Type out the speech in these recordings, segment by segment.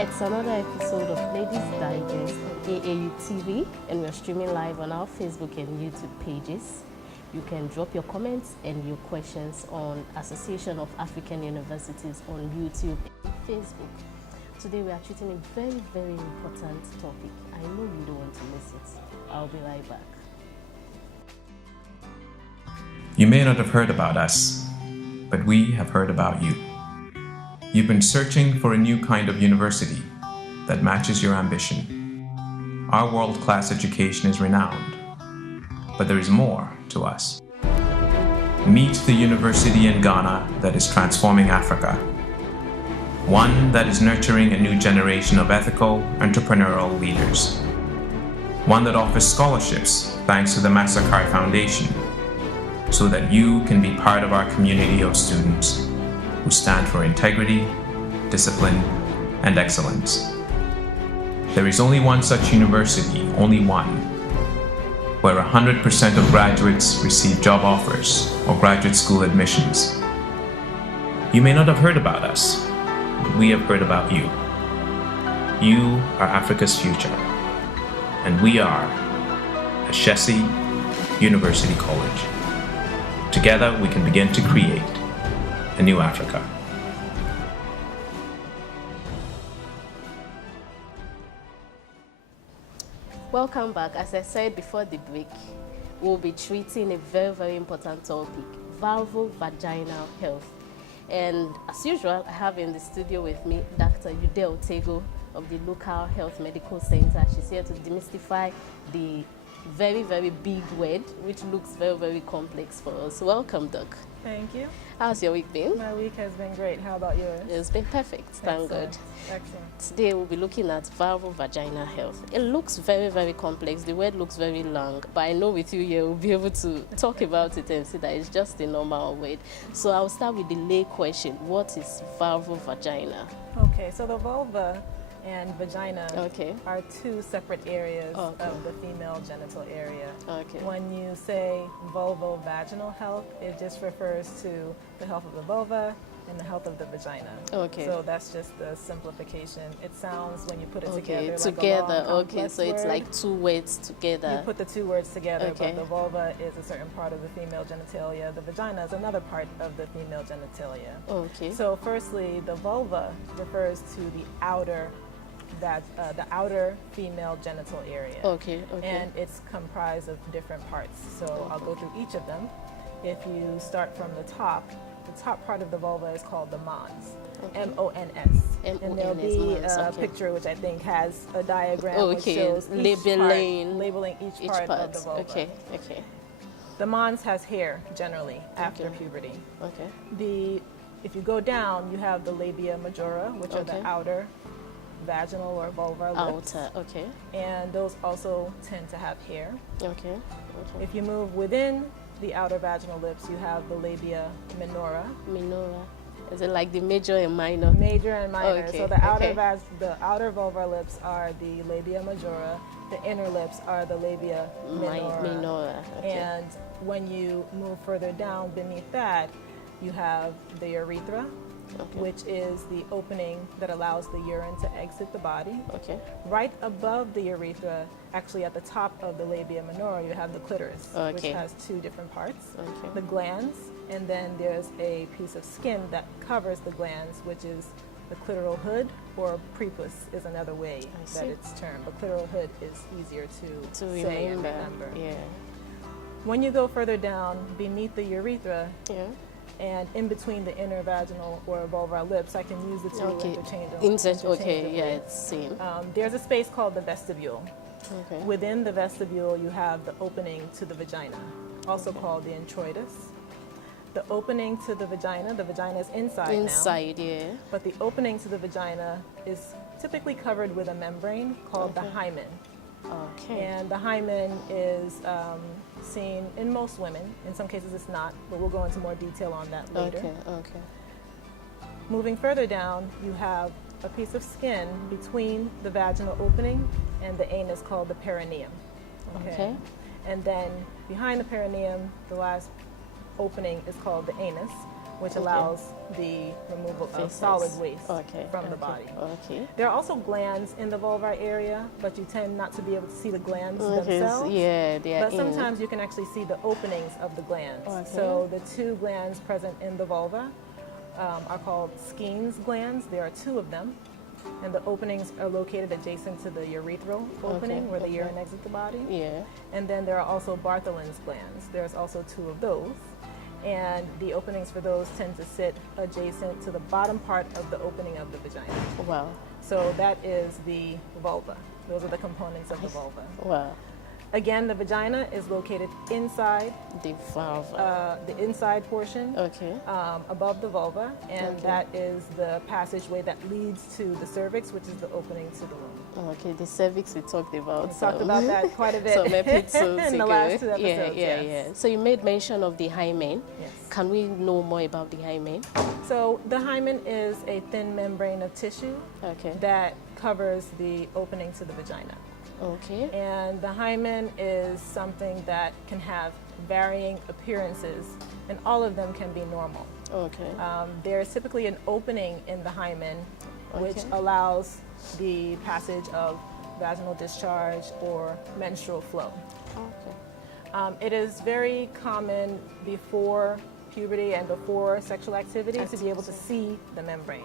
It's another episode of Ladyz Digest on AAU TV, and we're streaming live on our Facebook and YouTube pages. You can drop your comments and your questions on Association of African Universities on YouTube and Facebook. Today we are treating a very, very important topic. I know you don't want to miss it. I'll be right back. You may not have heard about us, but we have heard about you. You've been searching for a new kind of university that matches your ambition. Our world-class education is renowned, but there is more to us. Meet the university in Ghana that is transforming Africa. One that is nurturing a new generation of ethical, entrepreneurial leaders. One that offers scholarships thanks to the Massacre Foundation, so that you can be part of our community of students who stand for integrity, discipline, and excellence. There is only one such university, only one, where 100% of graduates receive job offers or graduate school admissions. You may not have heard about us, but we have heard about you. You are Africa's future, and we are Ashesi University College. Together, we can begin to create a new Africa. Welcome back. As I said before the break, we'll be treating a very, very important topic, vulvovaginal health. And as usual, I have in the studio with me Dr. Udele Tagoe of the LuccaHealth Medical Center. She's here to demystify the very, very big word, which looks very, very complex for us. Welcome, Doc. Thank you. How's your week been? My week has been great. How about yours? It's been perfect, thank God. Excellent. Today we'll be looking at vulvovaginal health. It looks very, very complex. The word looks very long, but I know with you here we'll be able to talk about it and see that it's just a normal word. So I'll start with the lay question. What is vulvovagina? Okay, so the vulva and vagina are two separate areas of the female genital area. When you say vulvovaginal health, it just refers to the health of the vulva and the health of the vagina. So that's just the simplification. It sounds, when you put it together, like a long, complex so it's word. like two words together. You put the two words together, but the vulva is a certain part of the female genitalia. The vagina is another part of the female genitalia. So firstly, the vulva refers to the outer female genital area. And it's comprised of different parts. So I'll go through each of them. If you start from the top part of the vulva is called the mons. M-O-N-S. And there'll be a picture which I think has a diagram which shows labeling each part of the vulva. The mons has hair generally after puberty. If you go down, you have the labia majora, which are the outer vaginal or vulvar lips. And those also tend to have hair. If you move within the outer vaginal lips, you have the labia minora. Is it like the major and minor? Major and minor. So the outer vulvar lips are the labia majora. The inner lips are the labia minora. And when you move further down beneath that, you have the urethra, which is the opening that allows the urine to exit the body. Right above the urethra, actually at the top of the labia minora, you have the clitoris, which has two different parts. The glands, and then there's a piece of skin that covers the glands, which is the clitoral hood, or prepuce is another way that it's termed. But clitoral hood is easier to say and remember. When you go further down beneath the urethra, and in between the inner vaginal or vulvar lips, I can use the two interchangeably. It's same. There's a space called the vestibule. Within the vestibule, you have the opening to the vagina, also called the introitus. The opening to the vagina is inside now. But the opening to the vagina is typically covered with a membrane called the hymen. And the hymen is seen in most women. In some cases it's not, but we'll go into more detail on that later. Moving further down, you have a piece of skin between the vaginal opening and the anus called the perineum. And then behind the perineum, the last opening is called the anus, which allows the removal of solid waste from the body. There are also glands in the vulvar area, but you tend not to be able to see the glands themselves. But sometimes you can actually see the openings of the glands. So the two glands present in the vulva are called Skene's glands. There are two of them. And the openings are located adjacent to the urethral opening where the urine exits the body. And then there are also Bartholin's glands. There's also two of those. And the openings for those tend to sit adjacent to the bottom part of the opening of the vagina. Wow. So that is the vulva. Those are the components of the vulva. Wow. Again, the vagina is located inside the vulva, the inside portion, above the vulva, and that is the passageway that leads to the cervix, which is the opening to the womb. Okay, the cervix we talked about. We talked about that quite a bit some episodes in the last two episodes. Yeah. So you made mention of the hymen. Yes. Can we know more about the hymen? So the hymen is a thin membrane of tissue that covers the opening to the vagina. Okay. And the hymen is something that can have varying appearances, and all of them can be normal. Okay. There is typically an opening in the hymen which allows the passage of vaginal discharge or menstrual flow. Okay. It is very common before puberty and before sexual activity to be able to see the membrane.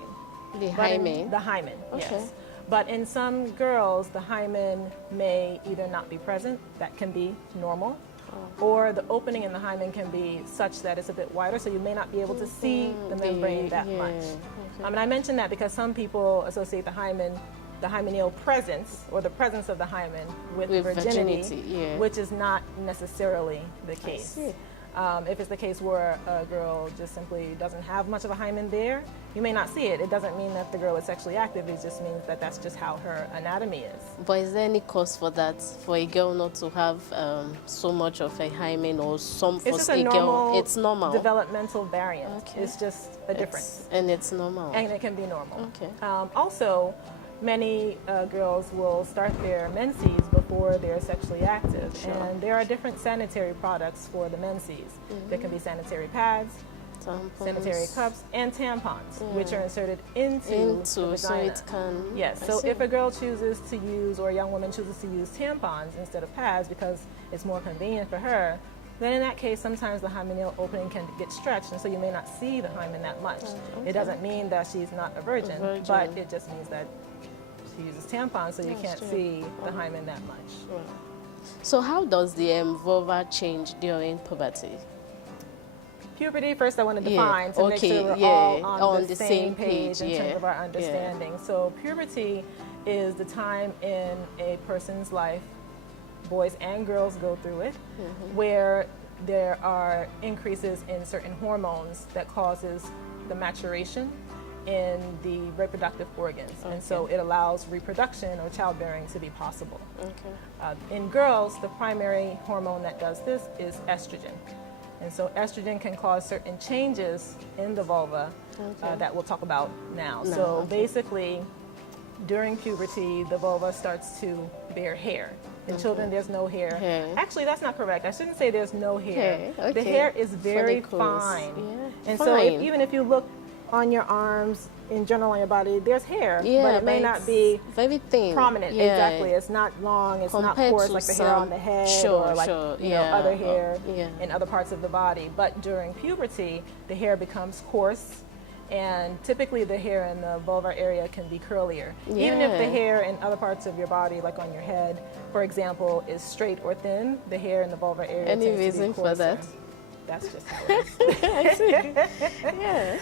The hymen? The hymen, yes. But in some girls, the hymen may either not be present, that can be normal, or the opening in the hymen can be such that it's a bit wider, so you may not be able to see the membrane that much. And I mention that because some people associate the hymeneal presence, or the presence of the hymen, with virginity, which is not necessarily the case. If it's the case where a girl just simply doesn't have much of a hymen there, you may not see it. It doesn't mean that the girl is sexually active. It just means that that's just how her anatomy is. But is there any cause for that, for a girl not to have so much of a hymen, or some for a girl? It's normal. Developmental variant. It's just a difference. And it's normal. And it can be normal. Also, many girls will start their menses before they're sexually active. And there are different sanitary products for the menses. There can be sanitary pads, sanitary cups, and tampons, which are inserted into the vagina. So it can... Yes, so if a girl chooses to use, or a young woman chooses to use tampons instead of pads because it's more convenient for her, then in that case, sometimes the hymeneal opening can get stretched, and so you may not see the hymen that much. It doesn't mean that she's not a virgin, but it just means that she uses tampons, so you can't see the hymen that much. So how does the vulva change during puberty? Puberty, first I want to define to make sure we're all on the same page in terms of our understanding. So puberty is the time in a person's life, boys and girls go through it, where there are increases in certain hormones that causes the maturation in the reproductive organs, and so it allows reproduction or childbearing to be possible. In girls, the primary hormone that does this is estrogen, and so estrogen can cause certain changes in the vulva that we'll talk about now. So basically, during puberty, the vulva starts to bear hair. In children, there's no hair. Actually, that's not correct. I shouldn't say there's no hair. The hair is very fine, and so even if you look on your arms, in general on your body, there's hair, but it may not be very thin, prominent. Exactly, it's not long, it's not coarse like the hair on the head, or like other hair in other parts of the body. But during puberty, the hair becomes coarse, and typically the hair in the vulvar area can be curlier. Even if the hair in other parts of your body, like on your head, for example, is straight or thin, the hair in the vulvar area Any tends reason to be coarser. for that? That's just how it is.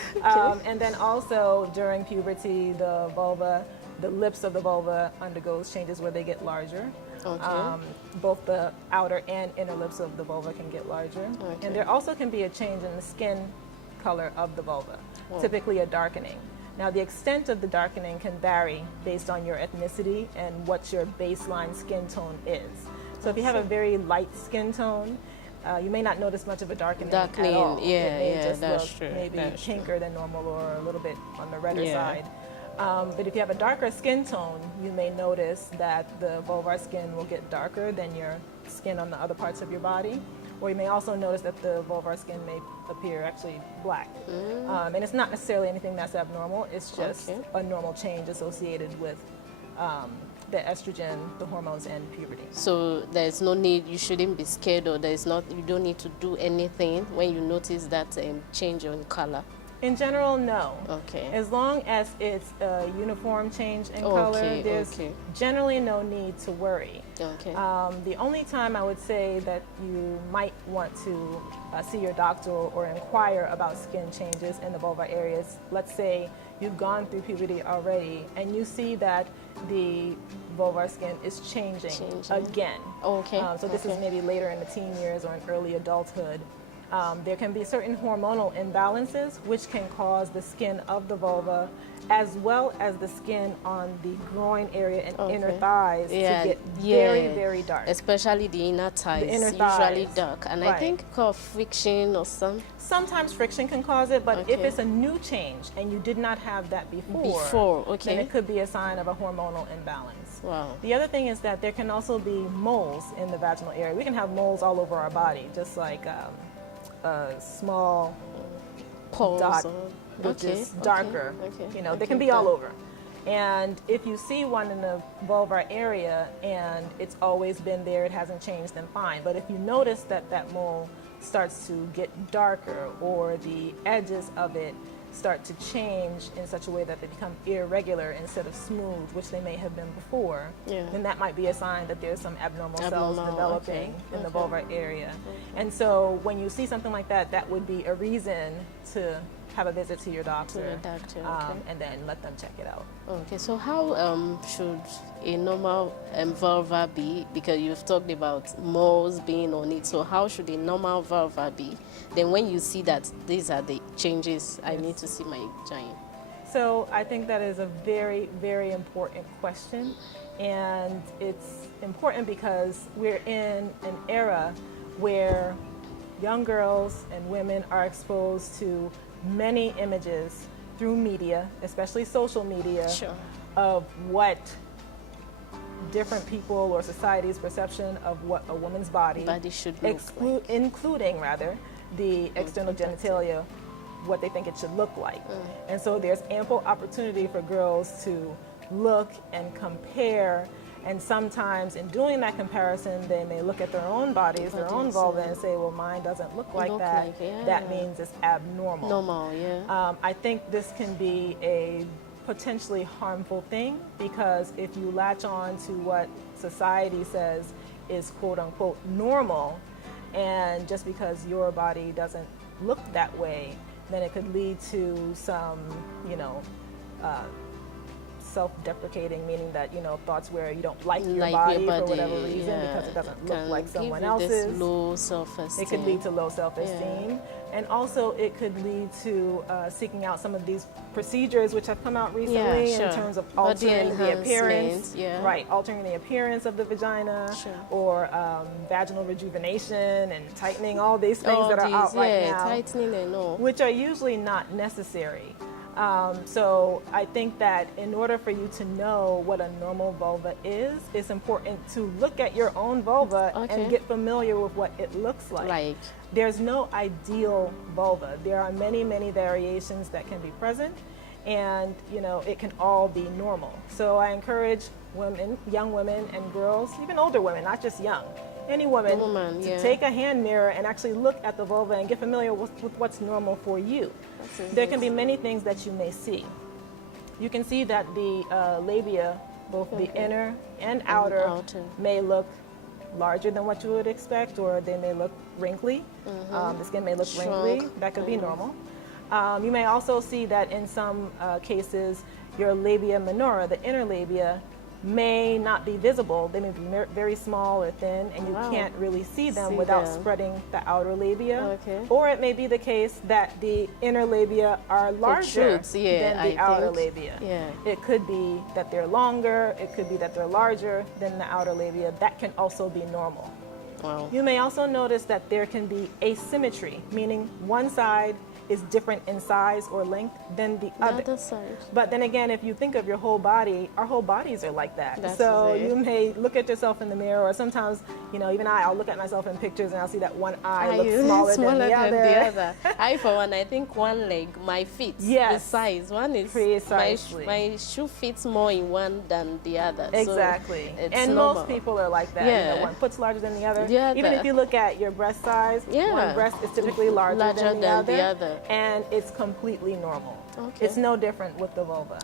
And then also during puberty, the vulva, the lips of the vulva undergoes changes where they get larger. Both the outer and inner lips of the vulva can get larger. And there also can be a change in the skin color of the vulva, typically a darkening. Now, the extent of the darkening can vary based on your ethnicity and what your baseline skin tone is. So if you have a very light skin tone, you may not notice much of a darkening at all. It may just look maybe pinker than normal, or a little bit on the redder side. But if you have a darker skin tone, you may notice that the vulvar skin will get darker than your skin on the other parts of your body. or you may also notice that the vulvar skin may appear actually black. And it's not necessarily anything that's abnormal, it's just a normal change associated with the estrogen, the hormones, and puberty. So there's no need, you shouldn't be scared, or you don't need to do anything when you notice that change in color? In general, no. Okay. As long as it's a uniform change in color, there's generally no need to worry. Okay. The only time I would say that you might want to see your doctor or inquire about skin changes in the vulvar areas, let's say you've gone through puberty already and you see that the vulvar skin is changing again. Okay. So this is maybe later in the teen years or in early adulthood. There can be certain hormonal imbalances which can cause the skin of the vulva as well as the skin on the groin area and inner thighs to get very, very dark. Especially the inner thighs, the inner thighs. Usually dark. And I think called friction or something. Sometimes friction can cause it, but if it's a new change and you did not have that before, then it could be a sign of a hormonal imbalance. Wow. The other thing is that there can also be moles in the vaginal area. We can have moles all over our body, just like a small dot, which is darker. You know, they can be all over. And if you see one in the vulvar area and it's always been there, it hasn't changed, then fine. But if you notice that that mole starts to get darker or the edges of it start to change in such a way that they become irregular instead of smooth, which they may have been before, then that might be a sign that there's some abnormal cells developing in the vulvar area. And so when you see something like that, that would be a reason to have a visit to your doctor, and then let them check it out. Okay, so how should a normal vulva be? Because you've talked about moles being on it, so how should a normal vulva be? Then when you see that these are the changes, I need to see my gyne. So I think that is a very, very important question, and it's important because we're in an era where young girls and women are exposed to many images through media, especially social media, of what different people or society's perception of what a woman's body should look like. Including the external genitalia, what they think it should look like. And so there's ample opportunity for girls to look and compare. And sometimes in doing that comparison, they may look at their own bodies, their own vulva, and say, well, mine doesn't look like that. That means it's abnormal. I think this can be a potentially harmful thing, because if you latch on to what society says is quote unquote normal, and just because your body doesn't look that way, then it could lead to some, self-deprecating, meaning that, thoughts where you don't like your body for whatever reason because it doesn't look like someone else's. Low self-esteem. It could lead to low self-esteem. And also it could lead to seeking out some of these procedures which have come out recently in terms of altering the appearance. Altering the appearance of the vagina, or vaginal rejuvenation and tightening, all these things that are out right now, tightening and all, which are usually not necessary. So I think that in order for you to know what a normal vulva is, it's important to look at your own vulva and get familiar with what it looks like. There's no ideal vulva. There are many, many variations that can be present, and it can all be normal. So I encourage women, young women and girls, even older women, not just young, any woman, to take a hand mirror and actually look at the vulva and get familiar with what's normal for you. There can be many things that you may see. You can see that the labia, both the inner and outer, may look larger than what you would expect, or they may look wrinkly. The skin may look wrinkly. That could be normal. You may also see that in some cases, your labia minora, the inner labia, may not be visible. They may be very small or thin, and you can't really see them without spreading the outer labia. Or it may be the case that the inner labia are larger than the outer labia. It could be that they're longer, it could be that they're larger than the outer labia. That can also be normal. You may also notice that there can be asymmetry, meaning one side is different in size or length than the other side. But then again, if you think of your whole body, our whole bodies are like that. That's so it. You may look at yourself in the mirror, or sometimes, you know, even I'll look at myself in pictures and I'll see that one eye looks smaller than the other. I, for one, I think one leg, my feet, the size. One is precisely. My shoe fits more in one than the other. Exactly. So and normal. Most people are like that. Yeah. You know, one foot's larger than the other. Even if you look at your breast size, one breast is typically larger than the other. And it's completely normal. Okay. It's no different with the vulva.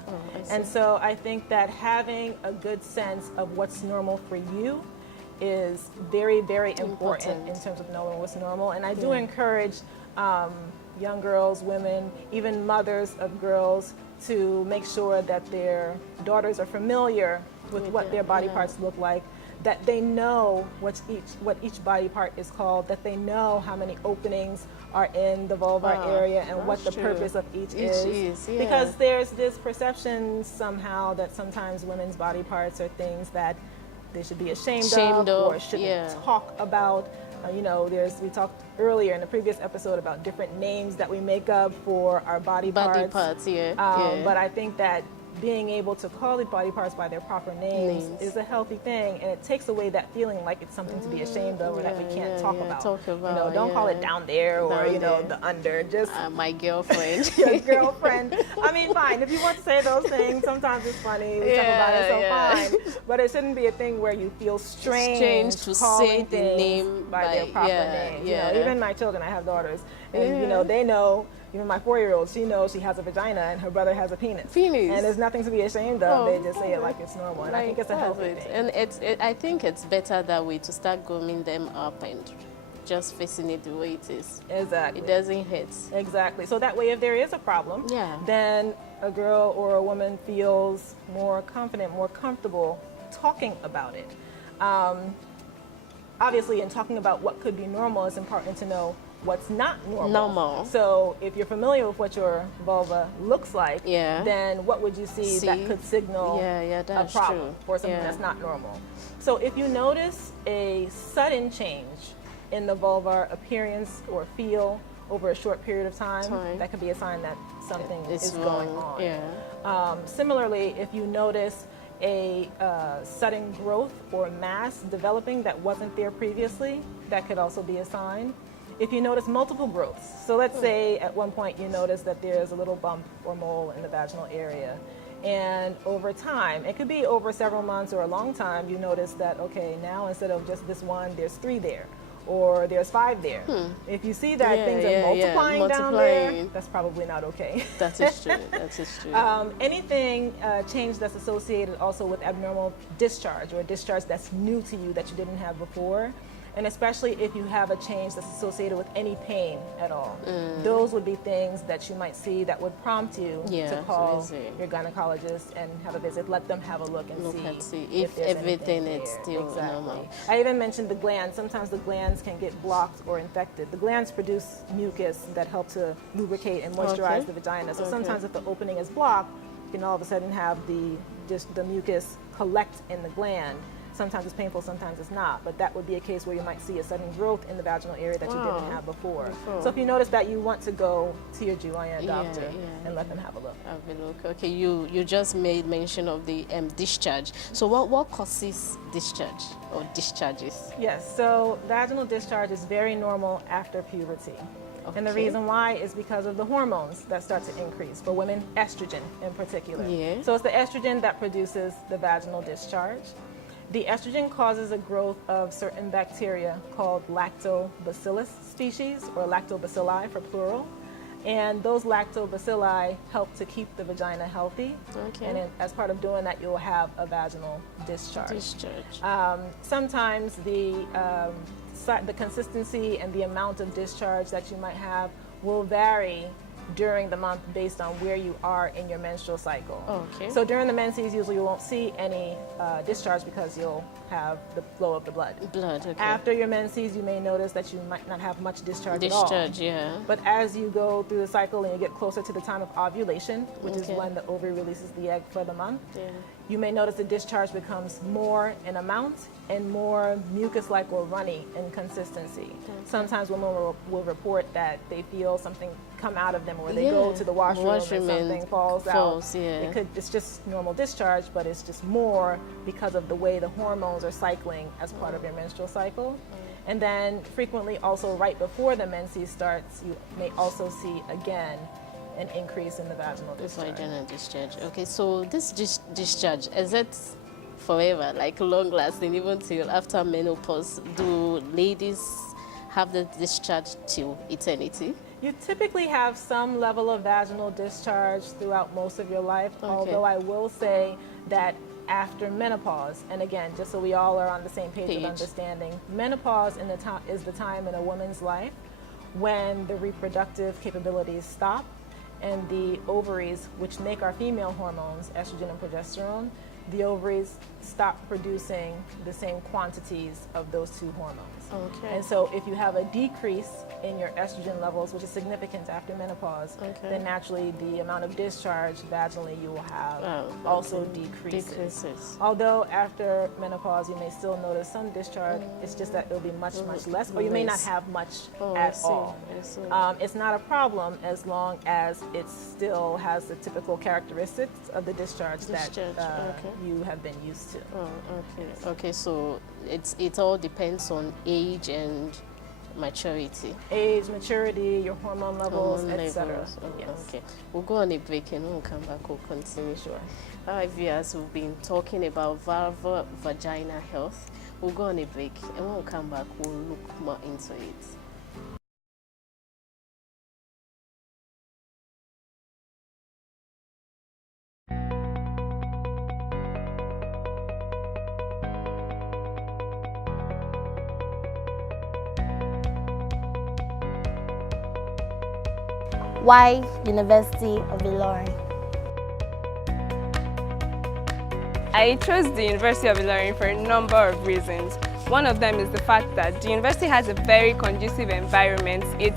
And so I think that having a good sense of what's normal for you is very, very important in terms of knowing what's normal. And I do encourage young girls, women, even mothers of girls to make sure that their daughters are familiar with what their body parts look like, that they know what each body part is called, that they know how many openings are in the vulvar area and what the purpose of each is. Because there's this perception somehow that sometimes women's body parts are things that they should be ashamed of or shouldn't talk about. You know, we talked earlier in the previous episode about different names that we make up for our body parts. But I think that being able to call the body parts by their proper names is a healthy thing, and it takes away that feeling like it's something to be ashamed of or that we can't talk about. You know, don't call it down there or you know the under. Just my girlfriend. Your girlfriend. I mean, fine. If you want to say those things, sometimes it's funny. We talk about it, so fine. But it shouldn't be a thing where you feel strange to calling say the name by their proper names. You know, even my children, I have daughters, and you know they know. Even my 4-year-old, she knows she has a vagina and her brother has a penis. And there's nothing to be ashamed of. They just say it like it's normal. And I think it's a healthy thing. And I think it's better that way, to start grooming them up and just facing it the way it is. Exactly. It doesn't hurt. Exactly. So that way, if there is a problem, then a girl or a woman feels more confident, more comfortable talking about it. Obviously, in talking about what could be normal, it's important to know what's not normal. So if you're familiar with what your vulva looks like, then what would you see that could signal a problem or something that's not normal? So if you notice a sudden change in the vulvar appearance or feel over a short period of time, that could be a sign that something is going on. Similarly, if you notice a sudden growth or mass developing that wasn't there previously, that could also be a sign. If you notice multiple growths, so let's say at one point you notice that there's a little bump or mole in the vaginal area, and over time, it could be over several months or a long time, you notice that, okay, now instead of just this one, there's 3 there, or there's 5 there. If you see that things are multiplying down there, that's probably not okay. That is true. That is true. Anything change that's associated also with abnormal discharge or discharge that's new to you that you didn't have before, and especially if you have a change that's associated with any pain at all. Those would be things that you might see that would prompt you to call your gynecologist and have a visit. Let them have a look and see if everything is still normal. I even mentioned the glands. Sometimes the glands can get blocked or infected. The glands produce mucus that help to lubricate and moisturize the vagina. So sometimes if the opening is blocked, you can all of a sudden have the mucus collect in the gland. Sometimes it's painful, sometimes it's not, but that would be a case where you might see a sudden growth in the vaginal area that you didn't have before. So if you notice that, you want to go to your GYN doctor and let them have a look. Have a look. Okay, you just made mention of the discharge. So what causes discharge or discharges? Yes, so vaginal discharge is very normal after puberty. And the reason why is because of the hormones that start to increase, for women, estrogen in particular. So it's the estrogen that produces the vaginal discharge. The estrogen causes a growth of certain bacteria called lactobacillus species, or lactobacilli for plural. And those lactobacilli help to keep the vagina healthy. And as part of doing that, you'll have a vaginal discharge. Sometimes the consistency and the amount of discharge that you might have will vary during the month based on where you are in your menstrual cycle. So during the menses, usually you won't see any discharge because you'll have the flow of the blood. After your menses, you may notice that you might not have much discharge at all. But as you go through the cycle and you get closer to the time of ovulation, which is when the ovary releases the egg for the month, you may notice the discharge becomes more in amount and more mucus-like or runny in consistency. Sometimes women will report that they feel something come out of them, or they go to the washroom and something falls out. It's just normal discharge, but it's just more because of the way the hormones are cycling as part of your menstrual cycle. And then frequently also right before the menses starts, you may also see again an increase in the vaginal discharge. Vaginal discharge. Okay, so this discharge, is it forever, like long lasting, even till after menopause? Do ladies have the discharge till eternity? You typically have some level of vaginal discharge throughout most of your life, although I will say that after menopause, and again, just so we all are on the same page of understanding, menopause is the time in a woman's life when the reproductive capabilities stop and the ovaries, which make our female hormones, estrogen and progesterone, the ovaries stop producing the same quantities of those two hormones. And so if you have a decrease in your estrogen levels, which is significant after menopause, then naturally the amount of discharge vaginally you will have also decreases. Although after menopause you may still notice some discharge, it's just that it'll be much less, or you may not have much at all. It's not a problem as long as it still has the typical characteristics of the discharge that you have been used to. Okay, so it all depends on age and maturity. Age, maturity, your hormone levels, etc. Okay, we'll go on a break and we'll come back, we'll continue. Sure. All right, viewers, we've been talking about vulvovaginal health. We'll go on a break and when we'll come back, we'll look more into it. Why University of Ilorin? I chose the University of Ilorin for a number of reasons. One of them is the fact that the university has a very conducive environment. It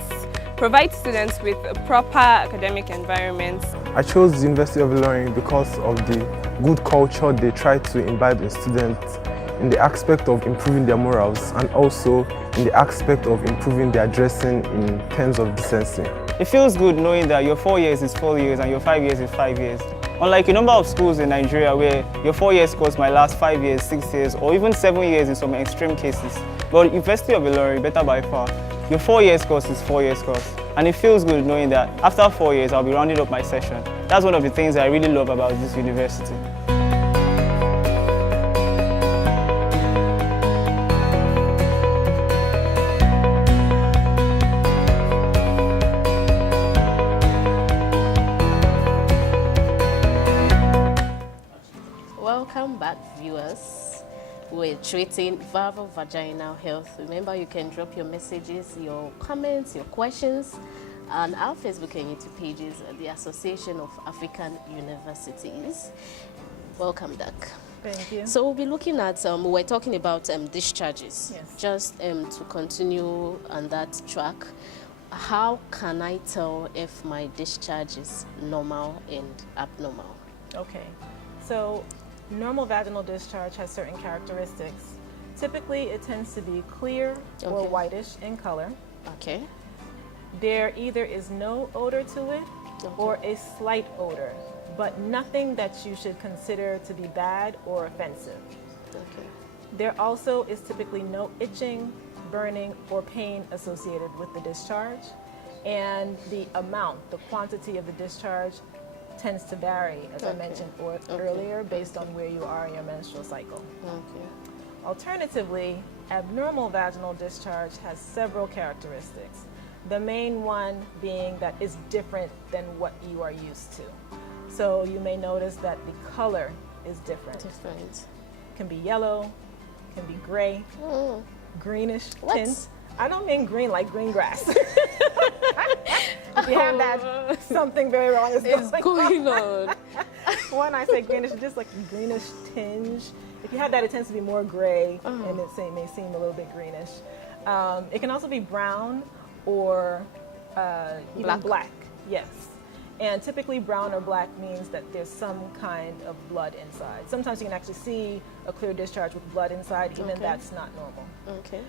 provides students with a proper academic environment. I chose the University of Ilorin because of the good culture they try to imbibe in students in the aspect of improving their morals and also in the aspect of improving their dressing in terms of decency. It feels good knowing that your 4 years is 4 years and your 5 years is 5 years. Unlike a number of schools in Nigeria where your 4 years course might last 5 years, 6 years, or even 7 years in some extreme cases. But University of Ilorin, better by far, your 4 years course is 4 years course. And it feels good knowing that after 4 years, I'll be rounding up my session. That's one of the things I really love about this university. Welcome back, viewers. We're treating vulvovaginal health. Remember, you can drop your messages, your comments, your questions on our Facebook and YouTube pages at the Association of African Universities. Welcome back. Thank you. So we'll be looking at, we're talking about discharges. Yes. Just to continue on that track, how can I tell if my discharge is normal and abnormal? Okay, so normal vaginal discharge has certain characteristics. Typically, it tends to be clear or whitish in color. Okay. There either is no odor to it or a slight odor, but nothing that you should consider to be bad or offensive. Okay. There also is typically no itching, burning, or pain associated with the discharge, and the amount, the quantity of the discharge tends to vary, as I mentioned earlier, based on where you are in your menstrual cycle. Okay. Alternatively, abnormal vaginal discharge has several characteristics. The main one being that it's different than what you are used to. So you may notice that the color is different. It can be yellow, can be gray, greenish tints. I don't mean green like green grass. If you have that, something very wrong is going on. When I say greenish, it's just like a greenish tinge. If you have that, it tends to be more gray, and it may seem a little bit greenish. It can also be brown or even black. Yes. And typically brown or black means that there's some kind of blood inside. Sometimes you can actually see a clear discharge with blood inside, even that's not normal. Okay.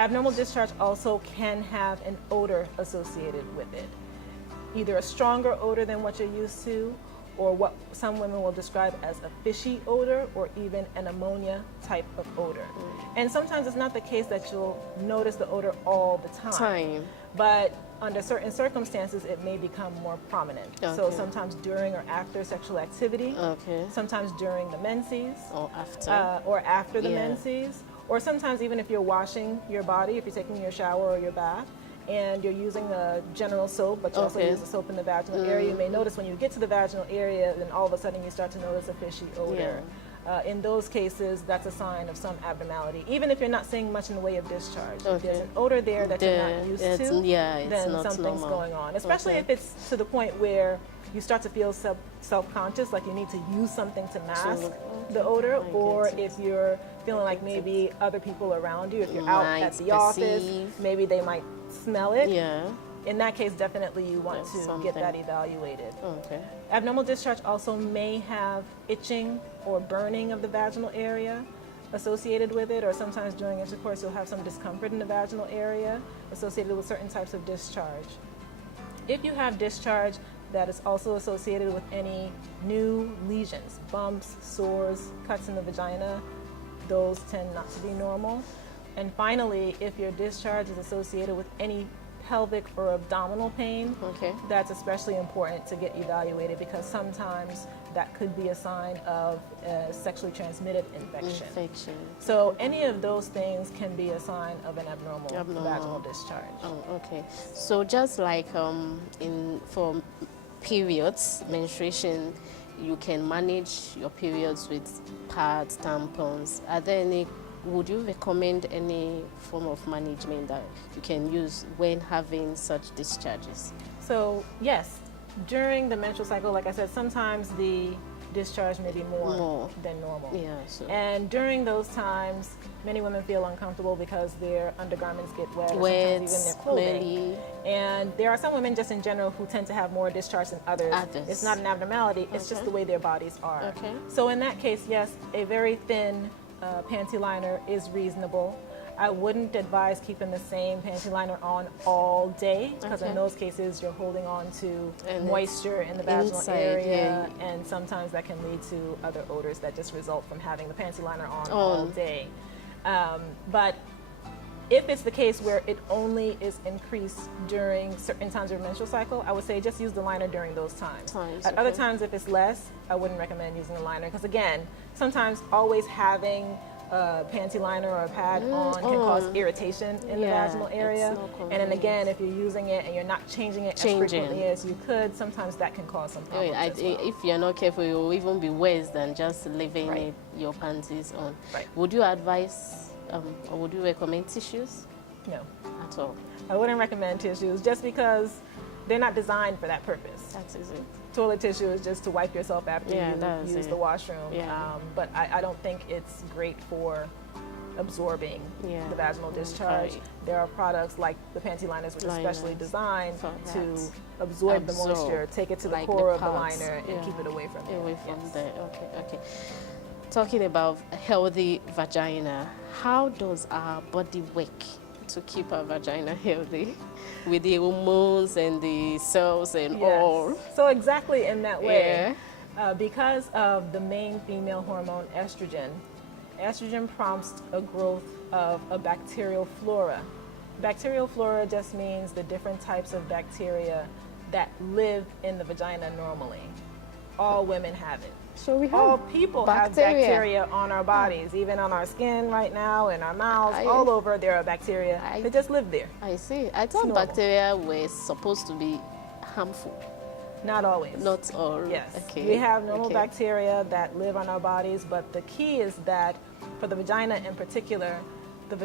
Abnormal discharge also can have an odor associated with it. either a stronger odor than what you're used to, or what some women will describe as a fishy odor, or even an ammonia type of odor. And sometimes it's not the case that you'll notice the odor all the time. But under certain circumstances, it may become more prominent. So sometimes during or after sexual activity, sometimes during the menses, or after the menses, or sometimes even if you're washing your body, if you're taking your shower or your bath, and you're using a general soap, but you also use the soap in the vaginal area, you may notice when you get to the vaginal area, then all of a sudden you start to notice a fishy odor. In those cases, that's a sign of some abnormality. Even if you're not seeing much in the way of discharge, if there's an odor there that you're not used to, then something's going on. Especially if it's to the point where you start to feel self-conscious, like you need to use something to mask the odor, or if you're feeling like maybe other people around you, if you're out at the office, maybe they might smell it. In that case, definitely you want to get that evaluated. Abnormal discharge also may have itching or burning of the vaginal area associated with it, or sometimes during intercourse you'll have some discomfort in the vaginal area associated with certain types of discharge. If you have discharge that is also associated with any new lesions, bumps, sores, cuts in the vagina, those tend not to be normal. And finally, if your discharge is associated with any pelvic or abdominal pain, that's especially important to get evaluated, because sometimes that could be a sign of a sexually transmitted infection. So any of those things can be a sign of an abnormal vaginal discharge. So just like for periods, menstruation, you can manage your periods with pads, tampons. Are there any, would you recommend any form of management that you can use when having such discharges? So yes, during the menstrual cycle, like I said, sometimes the discharge may be more than normal. And during those times, many women feel uncomfortable because their undergarments get wet, or sometimes even their clothing. And there are some women just in general who tend to have more discharge than others. It's not an abnormality, it's just the way their bodies are. So in that case, yes, a very thin panty liner is reasonable. I wouldn't advise keeping the same panty liner on all day, because in those cases you're holding on to moisture in the vaginal area, and sometimes that can lead to other odors that just result from having the panty liner on all day. But if it's the case where it only is increased during certain times of your menstrual cycle, I would say just use the liner during those times. At other times, if it's less, I wouldn't recommend using the liner, because again, sometimes always having a panty liner or a pad on can cause irritation in the vaginal area. And then again, if you're using it and you're not changing it as frequently as you could, sometimes that can cause some problems as well. If you're not careful, it will even be worse than just leaving your panties on. Would you advise or would you recommend tissues? No. At all? I wouldn't recommend tissues, just because they're not designed for that purpose. That's easy. Toilet tissue is just to wipe yourself after you use the washroom. But I don't think it's great for absorbing the vaginal discharge. There are products like the panty liners, which are specially designed to absorb the moisture, take it to the core of the liner, and keep it away from you. Away from there. Okay. Talking about a healthy vagina, how does our body work to keep our vagina healthy with the hormones and the cells and all? So exactly in that way, because of the main female hormone estrogen, estrogen prompts a growth of a bacterial flora. Bacterial flora just means the different types of bacteria that live in the vagina normally. All women have it. So we have all people have bacteria on our bodies, even on our skin right now, in our mouths, all over there are bacteria that just live there. I see. I thought bacteria were supposed to be harmful. Not always. Not all. Yes. We have normal bacteria that live on our bodies, but the key is that for the vagina in particular, the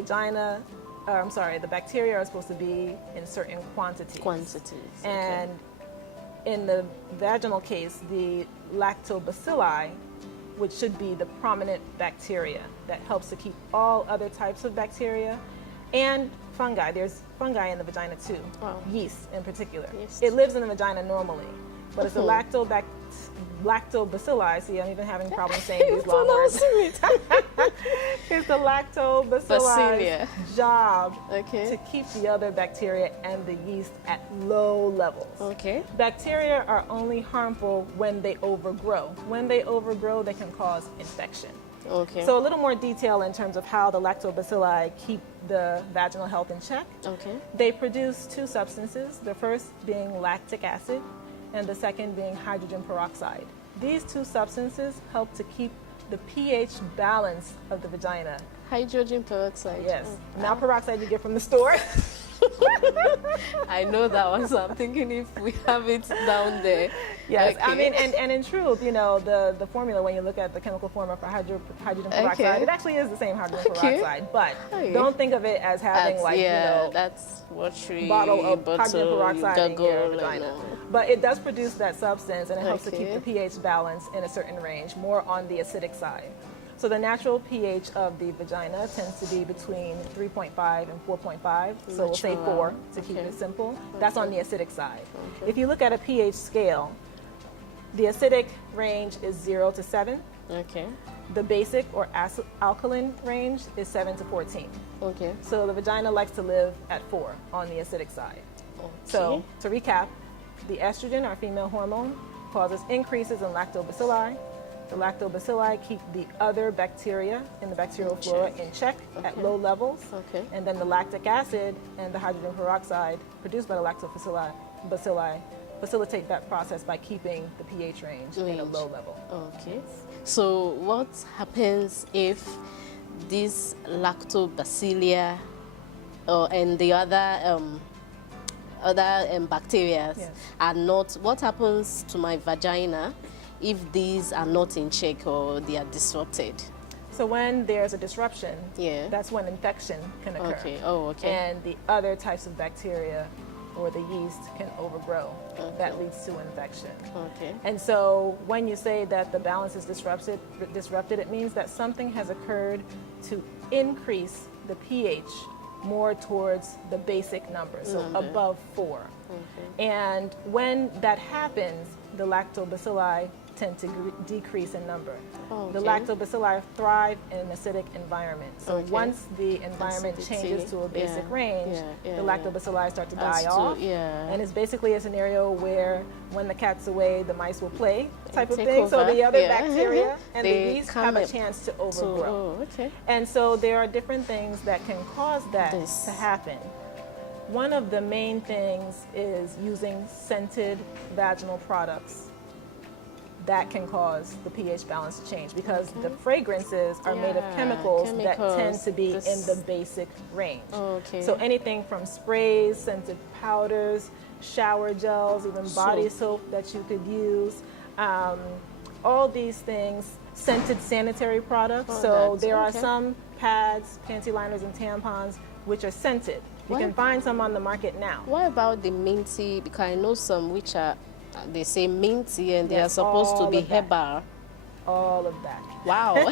bacteria are supposed to be in certain quantities. And in the vaginal case, the lactobacilli, which should be the prominent bacteria that helps to keep all other types of bacteria, and fungi. There's fungi in the vagina too, yeast in particular. It lives in the vagina normally, but it's the lactobacilli. See, I'm even having problems saying these long words. It's the lactobacilli's job to keep the other bacteria and the yeast at low levels. Okay. Bacteria are only harmful when they overgrow. When they overgrow, they can cause infection. Okay. So a little more detail in terms of how the lactobacilli keep the vaginal health in check. Okay. They produce two substances, the first being lactic acid and the second being hydrogen peroxide. These two substances help to keep the pH balance of the vagina. Hydrogen peroxide. Yes. Not peroxide you get from the store. I know that one, so I'm thinking if we have it down there. Yes, okay. I mean, and in truth, you know, the formula, when you look at the chemical formula for hydrogen peroxide, it actually is the same hydrogen peroxide, but don't think of it as having you know, that's watery bottle of hydrogen peroxide in your vagina. But it does produce that substance, and it helps to keep the pH balance in a certain range, more on the acidic side. So the natural pH of the vagina tends to be between 3.5 and 4.5. So we'll say 4 to keep it simple. That's on the acidic side. If you look at a pH scale, the acidic range is 0 to 7. Okay. The basic or alkaline range is 7 to 14. Okay. So the vagina likes to live at 4 on the acidic side. Okay. So to recap, the estrogen, our female hormone, causes increases in lactobacilli. The lactobacilli keep the other bacteria in the bacterial flora in check at low levels. Okay. And then the lactic acid and the hydrogen peroxide produced by the lactobacilli facilitate that process by keeping the pH range in a low level. Okay. So what happens if these lactobacillia and the other bacteria are not, what happens to my vagina if these are not in check or they are disrupted? So when there's a disruption, that's when infection can occur. Okay. Oh, okay. And the other types of bacteria or the yeast can overgrow. That leads to infection. Okay. And so when you say that the balance is disrupted, it means that something has occurred to increase the pH more towards the basic number, so above 4. Okay. And when that happens, the lactobacilli tend to decrease in number. The lactobacilli thrive in an acidic environment. So once the environment changes to a basic range, the lactobacilli start to die off. And it's basically a scenario where when the cat's away, the mice will play type of thing. So the other bacteria and the yeast have a chance to overgrow. And so there are different things that can cause that to happen. One of the main things is using scented vaginal products. That can cause the pH balance to change because the fragrances are made of chemicals that tend to be in the basic range. So anything from sprays, scented powders, shower gels, even body soap that you could use, all these things, scented sanitary products. So there are some pads, panty liners, and tampons which are scented. You can find some on the market now. What about the minty? Because I know some which are, they say minty and they are supposed to be herbal. All of that. Wow.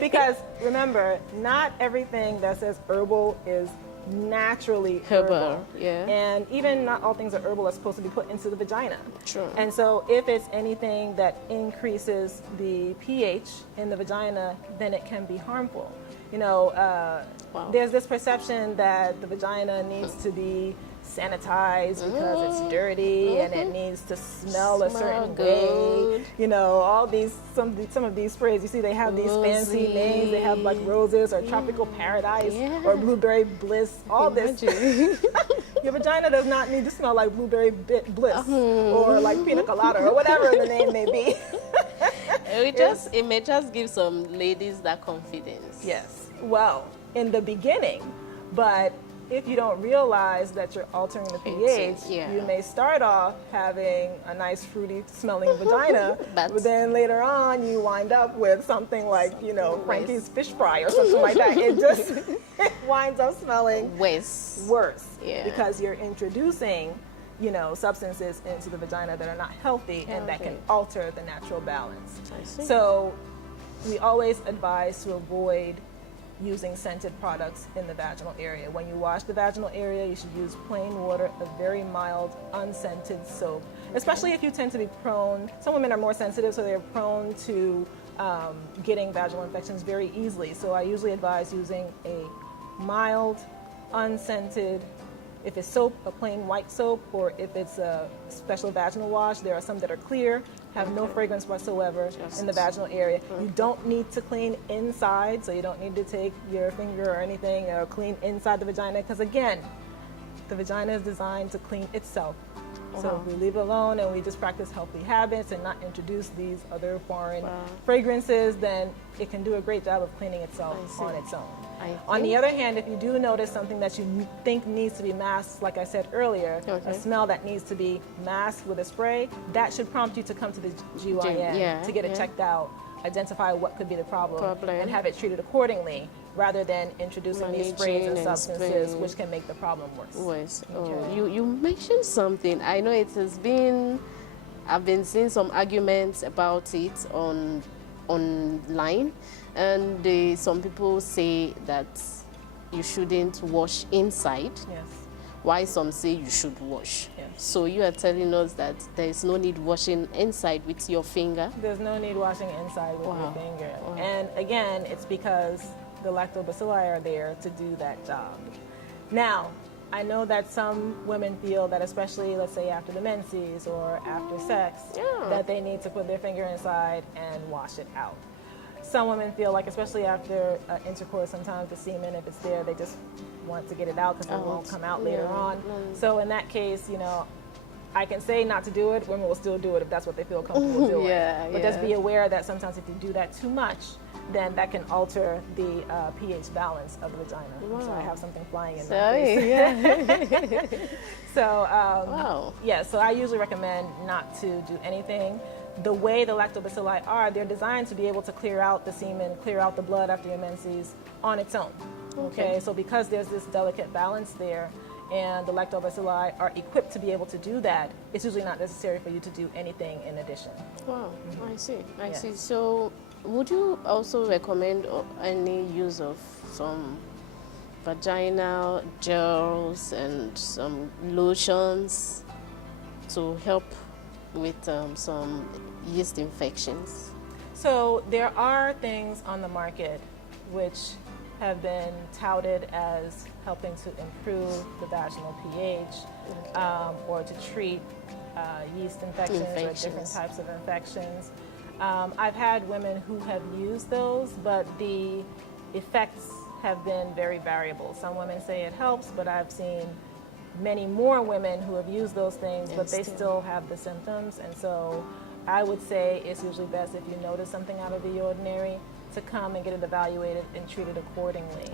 Because remember, not everything that says herbal is naturally herbal. And even not all things that are herbal are supposed to be put into the vagina. True. And so if it's anything that increases the pH in the vagina, then it can be harmful. You know, there's this perception that the vagina needs to be sanitized because it's dirty and it needs to smell a certain way. You know, all these, some of these sprays, you see they have these fancy names. They have like roses or tropical paradise or blueberry bliss, all this. Your vagina does not need to smell like blueberry bliss or like pina colada or whatever the name may be. It may just give some ladies that confidence. Yes. Well, in the beginning, but if you don't realize that you're altering the pH, you may start off having a nice fruity smelling vagina, but then later on you wind up with something like, you know, Frankie's fish fry or something like that. It just winds up smelling worse because you're introducing, you know, substances into the vagina that are not healthy and that can alter the natural balance. So we always advise to avoid using scented products in the vaginal area. When you wash the vaginal area, you should use plain water, a very mild, unscented soap, especially if you tend to be prone. Some women are more sensitive, so they're prone to getting vaginal infections very easily. So I usually advise using a mild, unscented, if it's soap, a plain white soap, or if it's a special vaginal wash, there are some that are clear, have no fragrance whatsoever in the vaginal area. You don't need to clean inside, so you don't need to take your finger or anything or clean inside the vagina, because again, the vagina is designed to clean itself. So if we leave it alone and we just practice healthy habits and not introduce these other foreign fragrances, then it can do a great job of cleaning itself on its own. On the other hand, if you do notice something that you think needs to be masked, like I said earlier, a smell that needs to be masked with a spray, that should prompt you to come to the GYN to get it checked out, identify what could be the problem. And have it treated accordingly, rather than introducing these sprays and substances which can make the problem worse. You mentioned something. I know it has been, I've been seeing some arguments about it online, and some people say that you shouldn't wash inside. Why some say you should wash. So you are telling us that there is no need washing inside with your finger? There's no need washing inside with your finger. And again, it's because the lactobacilli are there to do that job. Now, I know that some women feel that, especially let's say after the menses or after sex, that they need to put their finger inside and wash it out. Some women feel like, especially after intercourse, sometimes the semen, if it's there, they just want to get it out because it won't come out later on. So in that case, you know, I can say not to do it, women will still do it if that's what they feel comfortable doing. But just be aware that sometimes if you do that too much, then that can alter the pH balance of the vagina. So I have something flying in there. So so I usually recommend not to do anything. The way the lactobacilli are, they're designed to be able to clear out the semen, clear out the blood after your menses on its own. Okay, so because there's this delicate balance there, and the lactobacilli are equipped to be able to do that, it's usually not necessary for you to do anything in addition. I see. I see. So would you also recommend any use of some vaginal gels and some lotions to help with some yeast infections? So there are things on the market which have been touted as helping to improve the vaginal pH or to treat yeast infections or different types of infections. I've had women who have used those, but the effects have been very variable. Some women say it helps, but I've seen many more women who have used those things, but they still have the symptoms. And so I would say it's usually best if you notice something out of the ordinary to come and get it evaluated and treated accordingly.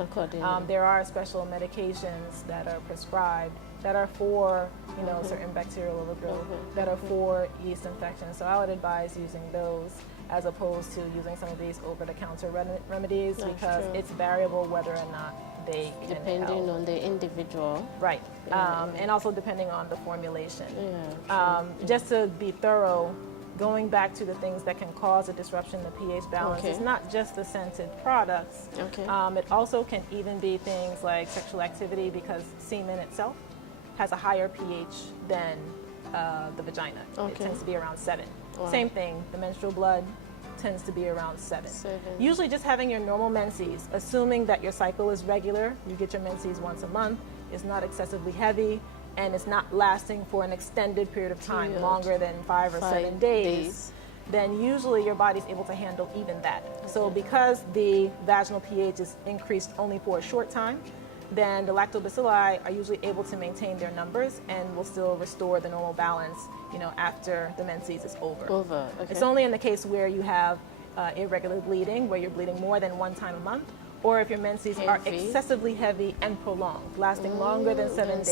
There are special medications that are prescribed that are for, you know, certain bacterial overgrowth, that are for yeast infections. So I would advise using those as opposed to using some of these over-the-counter remedies because it's variable whether or not they can depending on the individual. Right. And also depending on the formulation. Just to be thorough, going back to the things that can cause a disruption in the pH balance, it's not just the scented products. It also can even be things like sexual activity because semen itself has a higher pH than the vagina. It tends to be around 7. Same thing, the menstrual blood tends to be around 7. Usually just having your normal menses, assuming that your cycle is regular, you get your menses once a month, is not excessively heavy, and it's not lasting for an extended period of time, longer than 5 or 7 days, then usually your body's able to handle even that. So because the vaginal pH is increased only for a short time, then the lactobacilli are usually able to maintain their numbers and will still restore the normal balance, you know, after the menses is over. It's only in the case where you have irregular bleeding, where you're bleeding more than one time a month, or if your menses are excessively heavy and prolonged, lasting longer than 7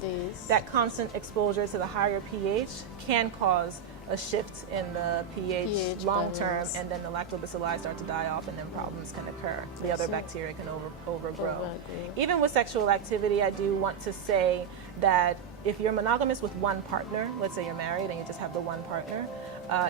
days. That constant exposure to the higher pH can cause a shift in the pH long term, and then the lactobacilli start to die off, and then problems can occur. The other bacteria can overgrow. Even with sexual activity, I do want to say that if you're monogamous with one partner, let's say you're married and you just have the one partner,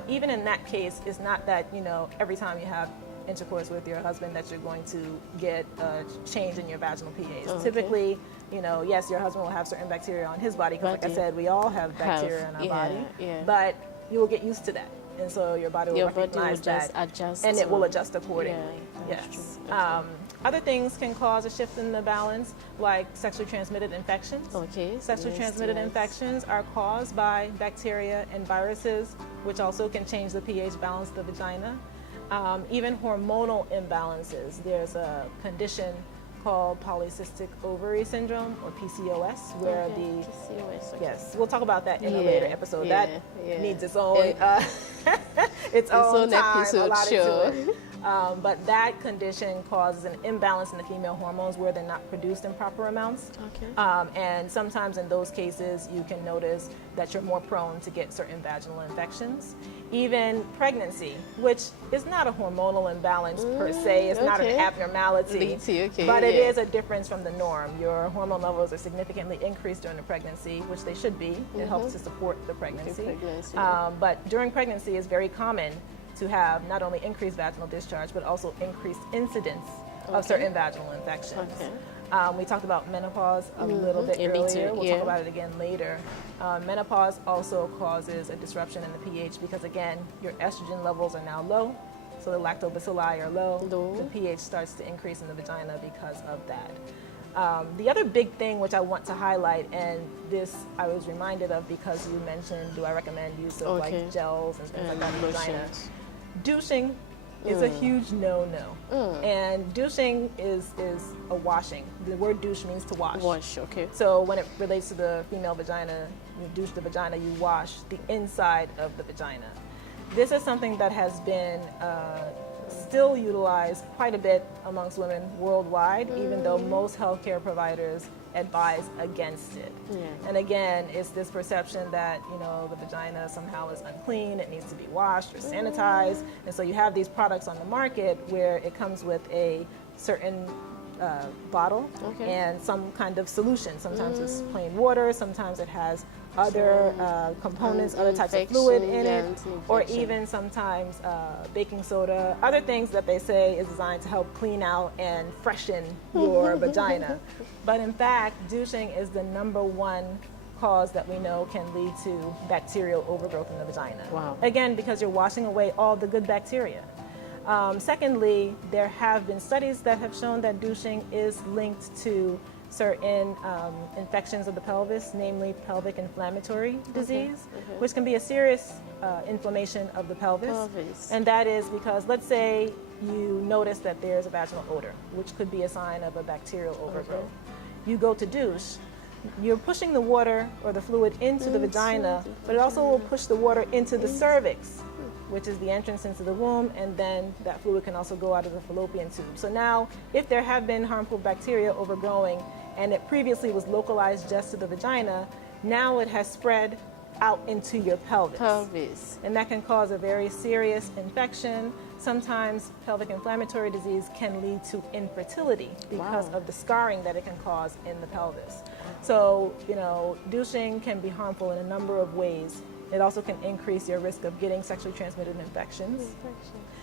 even in that case, it's not that, you know, every time you have intercourse with your husband that you're going to get a change in your vaginal pH. Typically, you know, yes, your husband will have certain bacteria on his body, because like I said, we all have bacteria in our body, but you will get used to that. and so your body will recognize that, adjust, and it will adjust accordingly. Yeah, yes. Okay. Other things can cause a shift in the balance, like sexually transmitted infections. Okay. Sexually transmitted infections are caused by bacteria and viruses, which also can change the pH balance of the vagina. Even hormonal imbalances. There's a condition called polycystic ovary syndrome, or PCOS, where PCOS, yes, we'll talk about that in a later episode. That needs its own its own time episode, allotted sure. to it. But that condition causes an imbalance in the female hormones where they're not produced in proper amounts. Okay. And sometimes in those cases, you can notice that you're more prone to get certain vaginal infections. Even pregnancy, which is not a hormonal imbalance per se, it's not an abnormality, but it is a difference from the norm. Your hormone levels are significantly increased during the pregnancy, which they should be. It helps to support the pregnancy. But during pregnancy, it's very common to have not only increased vaginal discharge, but also increased incidence of certain vaginal infections. We talked about menopause a little bit earlier. We'll talk about it again later. Menopause also causes a disruption in the pH because, again, your estrogen levels are now low, so the lactobacilli are low. The pH starts to increase in the vagina because of that. The other big thing which I want to highlight, and this I was reminded of because you mentioned, do I recommend use of like gels and things like that in the vagina? Douching is a huge no-no. And douching is a washing. The word douche means to wash. Wash, okay. So when it relates to the female vagina, you douche the vagina, you wash the inside of the vagina. This is something that has been still utilized quite a bit amongst women worldwide, even though most healthcare providers advise against it. And again, it's this perception that, you know, the vagina somehow is unclean, it needs to be washed or sanitized, and so you have these products on the market where it comes with a certain bottle and some kind of solution. Sometimes it's plain water, sometimes it has other components, other types of fluid in it, or even sometimes baking soda, other things that they say is designed to help clean out and freshen your vagina. But in fact, douching is the #1 cause that we know can lead to bacterial overgrowth in the vagina. Wow. Again, because you're washing away all the good bacteria. Secondly, there have been studies that have shown that douching is linked to certain infections of the pelvis, namely pelvic inflammatory disease, which can be a serious inflammation of the pelvis. And that is because, let's say you notice that there's a vaginal odor, which could be a sign of a bacterial overgrowth. You go to douche, you're pushing the water or the fluid into the vagina, but it also will push the water into the cervix, which is the entrance into the womb, and then that fluid can also go out of the fallopian tube. So now, if there have been harmful bacteria overgrowing, and it previously was localized just to the vagina, now it has spread out into your pelvis. And that can cause a very serious infection. Sometimes pelvic inflammatory disease can lead to infertility because of the scarring that it can cause in the pelvis. So, you know, douching can be harmful in a number of ways. It also can increase your risk of getting sexually transmitted infections.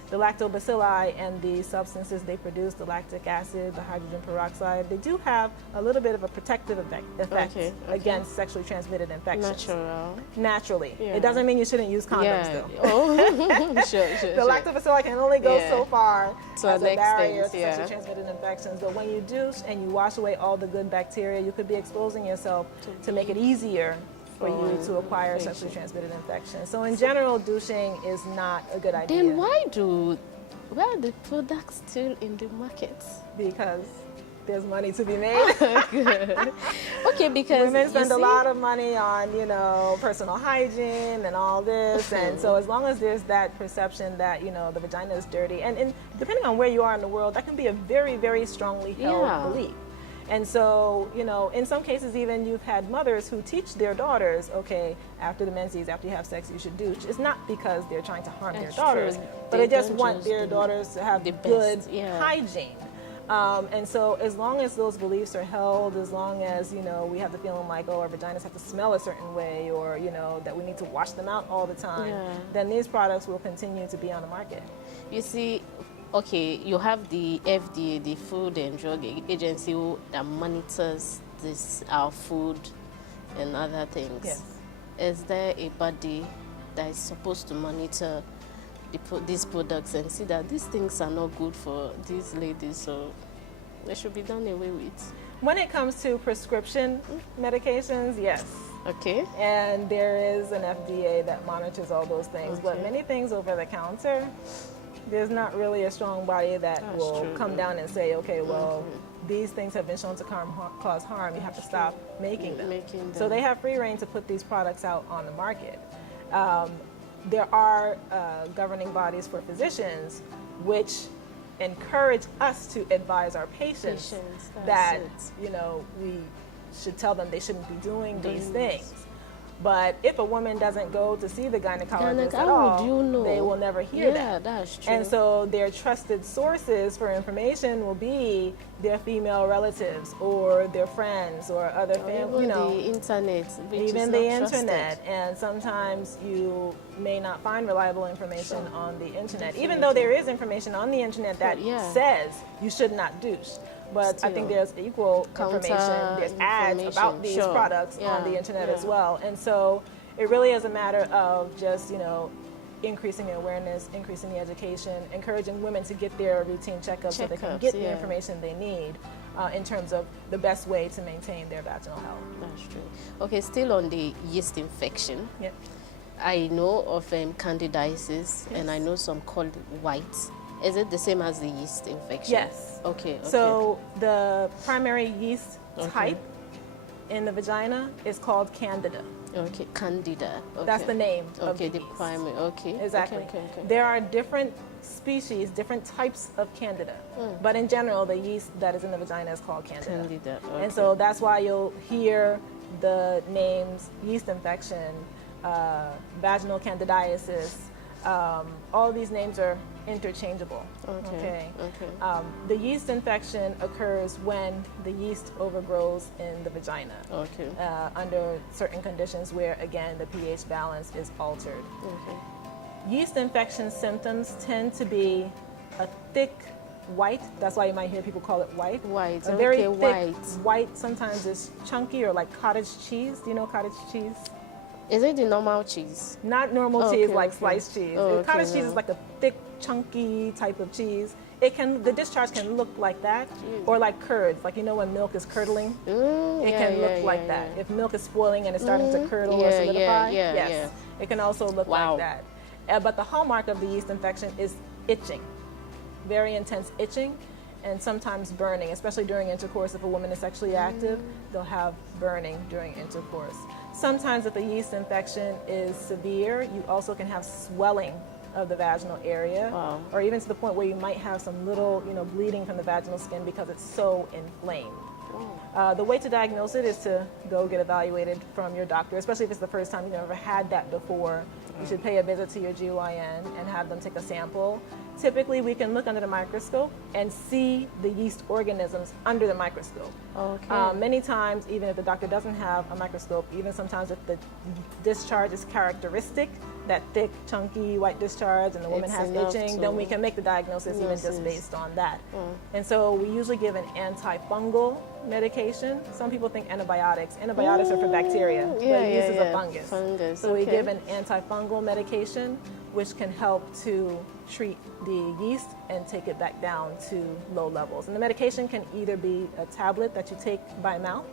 The lactobacilli and the substances they produce, the lactic acid, the hydrogen peroxide, they do have a little bit of a protective effect against sexually transmitted infections. Naturally. It doesn't mean you shouldn't use condoms though. The lactobacilli can only go so far as a barrier to sexually transmitted infections. But when you douche and you wash away all the good bacteria, you could be exposing yourself to make it easier for you to acquire sexually transmitted infections. So in general, douching is not a good idea. Then why are the products still in the market? Because there's money to be made. Okay, because women spend a lot of money on, you know, personal hygiene and all this, and so as long as there's that perception that, you know, the vagina is dirty, and depending on where you are in the world, that can be a very, very strongly held belief. And so, you know, in some cases even you've had mothers who teach their daughters, okay, after the menses, after you have sex, you should douche. It's not because they're trying to harm their daughters, but they just want their daughters to have good hygiene. And so as long as those beliefs are held, as long as, you know, we have the feeling like, oh, our vaginas have to smell a certain way, or, you know, that we need to wash them out all the time, then these products will continue to be on the market. You see, okay, you have the FDA, the Food and Drug Agency, that monitors our food and other things. Is there a body that is supposed to monitor these products and see that these things are not good for these ladies, so they should be done away with. When it comes to prescription medications, yes. Okay. And there is an FDA that monitors all those things, but many things over the counter, there's not really a strong body that will come down and say, okay, well, these things have been shown to cause harm, you have to stop making them. So they have free reign to put these products out on the market. There are governing bodies for physicians which encourage us to advise our patients that, you know, we should tell them they shouldn't be doing these things. But if a woman doesn't go to see the gynecologist at all, they will never hear that. That's true. And so their trusted sources for information will be their female relatives or their friends or other family, you know, the internet, even the internet. And sometimes you may not find reliable information on the internet, even though there is information on the internet that says you should not douche. But I think there's equal information, there's ads about these products on the internet as well. And so it really is a matter of just, you know, increasing the awareness, increasing the education, encouraging women to get their routine checkups so they can get the information they need in terms of the best way to maintain their vaginal health. That's true. Okay, still on the yeast infection. Yep. I know of candidiasis, and I know some called whites. Is it the same as the yeast infection? Yes. Okay. So the primary yeast type in the vagina is called Candida. Okay, Candida. Okay. That's the name of the yeast. Primary. Okay. Exactly. Okay. There are different species, different types of Candida, but in general, the yeast that is in the vagina is called Candida. And so that's why you'll hear the names yeast infection, vaginal candidiasis. All these names are interchangeable. The yeast infection occurs when the yeast overgrows in the vagina under certain conditions where, again, the pH balance is altered. Yeast infection symptoms tend to be a thick white. That's why you might hear people call it white. White. A very thick white. Sometimes it's chunky or like cottage cheese. Do you know cottage cheese? Is it the normal cheese? Not normal cheese like sliced cheese. Cottage cheese is like a thick, chunky type of cheese. The discharge can look like that, or like curds. Like, you know, when milk is curdling, it can look like that. If milk is spoiling and it's starting to curdle or solidify, it can also look like that. But the hallmark of the yeast infection is itching, very intense itching, and sometimes burning, especially during intercourse. If a woman is sexually active, they'll have burning during intercourse. Sometimes if the yeast infection is severe, you also can have swelling of the vaginal area, or even to the point where you might have some little, you know, bleeding from the vaginal skin because it's so inflamed. The way to diagnose it is to go get evaluated from your doctor, especially if it's the first time you've never had that before. You should pay a visit to your GYN and have them take a sample. Typically, we can look under the microscope and see the yeast organisms under the microscope. Many times, even if the doctor doesn't have a microscope, even sometimes if the discharge is characteristic, that thick, chunky, white discharge, and the woman has itching, then we can make the diagnosis even just based on that. And so we usually give an antifungal medication. Some people think antibiotics. Antibiotics are for bacteria, but yeast is a fungus. So we give an antifungal medication, which can help to treat the yeast and take it back down to low levels. And the medication can either be a tablet that you take by mouth,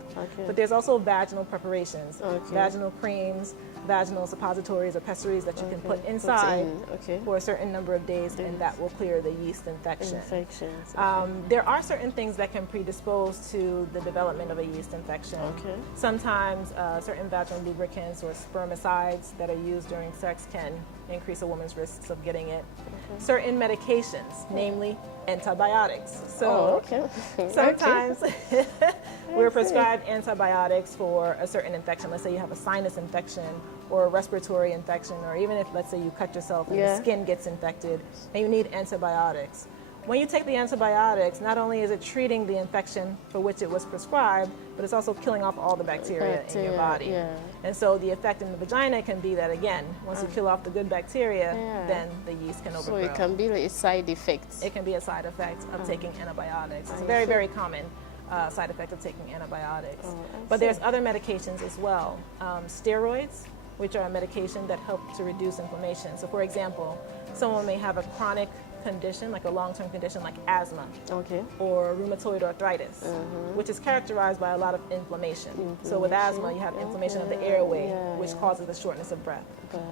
but there's also vaginal preparations, vaginal creams, vaginal suppositories or pessaries that you can put inside for a certain number of days, and that will clear the yeast infection. There are certain things that can predispose to the development of a yeast infection. Sometimes certain vaginal lubricants or spermicides that are used during sex can increase a woman's risks of getting it. Certain medications, namely antibiotics. So sometimes we're prescribed antibiotics for a certain infection. Let's say you have a sinus infection or a respiratory infection, or even if, let's say, you cut yourself and the skin gets infected and you need antibiotics. When you take the antibiotics, not only is it treating the infection for which it was prescribed, but it's also killing off all the bacteria in your body. And so the effect in the vagina can be that, again, once you kill off the good bacteria, then the yeast can overgrow. So it can be a side effect. It can be a side effect of taking antibiotics. It's a very, very common side effect of taking antibiotics. But there's other medications as well. Steroids which are a medication that help to reduce inflammation. So for example, someone may have a chronic condition, like a long-term condition like asthma, or rheumatoid arthritis, which is characterized by a lot of inflammation. So with asthma, you have inflammation of the airway, which causes the shortness of breath.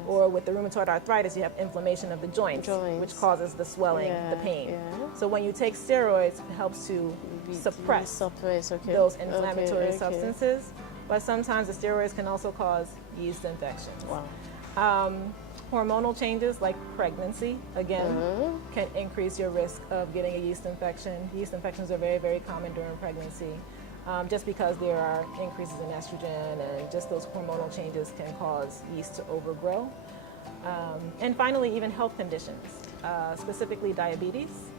Or with the rheumatoid arthritis, you have inflammation of the joints, which causes the swelling, the pain. So when you take steroids, it helps to suppress those inflammatory substances. But sometimes the steroids can also cause yeast infections. Hormonal changes like pregnancy, again, can increase your risk of getting a yeast infection. Yeast infections are very, very common during pregnancy, just because there are increases in estrogen, and just those hormonal changes can cause yeast to overgrow. And finally, even health conditions, specifically diabetes,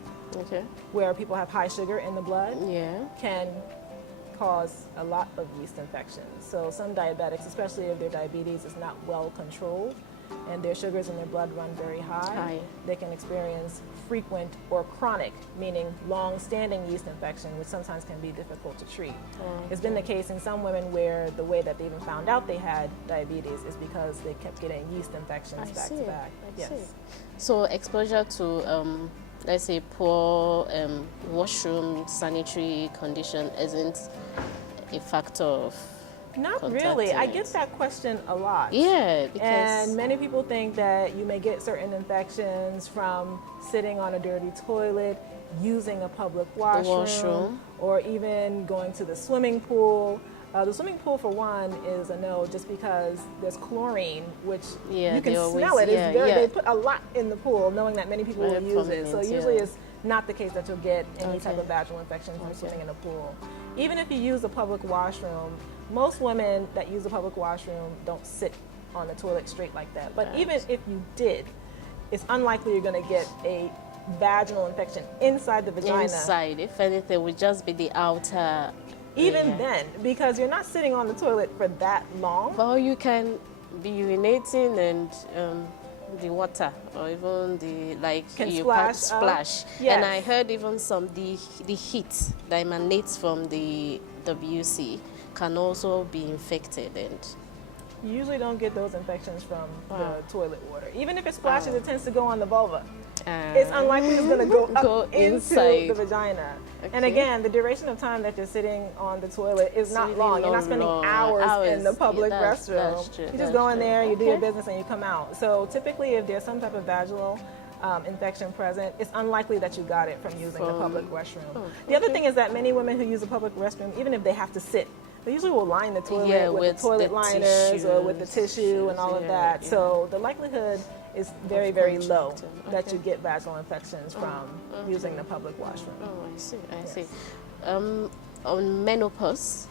where people have high sugar in the blood, can cause a lot of yeast infections. So some diabetics, especially if their diabetes is not well controlled, and their sugars in their blood run very high, they can experience frequent or chronic, meaning long-standing yeast infection, which sometimes can be difficult to treat. It's been the case in some women where the way that they even found out they had diabetes is because they kept getting yeast infections back to back. So exposure to, let's say, poor washroom sanitary condition isn't a factor of Not really. I get that question a lot. Yeah, and many people think that you may get certain infections from sitting on a dirty toilet, using a public washroom, or even going to the swimming pool. The swimming pool, for one, is a no, just because there's chlorine, which you can smell it. They put a lot in the pool, knowing that many people will use it. So usually it's not the case that you'll get any type of vaginal infection from swimming in a pool. Even if you use a public washroom, most women that use a public washroom don't sit on the toilet straight like that. But even if you did, it's unlikely you're going to get a vaginal infection inside the vagina. Inside, if anything, it would just be the outer. Even then, because you're not sitting on the toilet for that long. Well, you can be urinating and the water, or even the splash. And I heard even the heat that emanates from the WC can also be infected, and you usually don't get those infections from the toilet water. Even if it splashes, it tends to go on the vulva. It's unlikely it's going to go up into the vagina. And again, the duration of time that you're sitting on the toilet is not long. You're not spending hours in the public restroom. You just go in there, you do your business, and you come out. So typically, if there's some type of vaginal infection present, it's unlikely that you got it from using the public restroom. The other thing is that many women who use a public restroom, even if they have to sit, they usually will line the toilet with the toilet liners or with the tissue and all of that. So the likelihood is very, very low that you get vaginal infections from using the public washroom. I see. On menopause,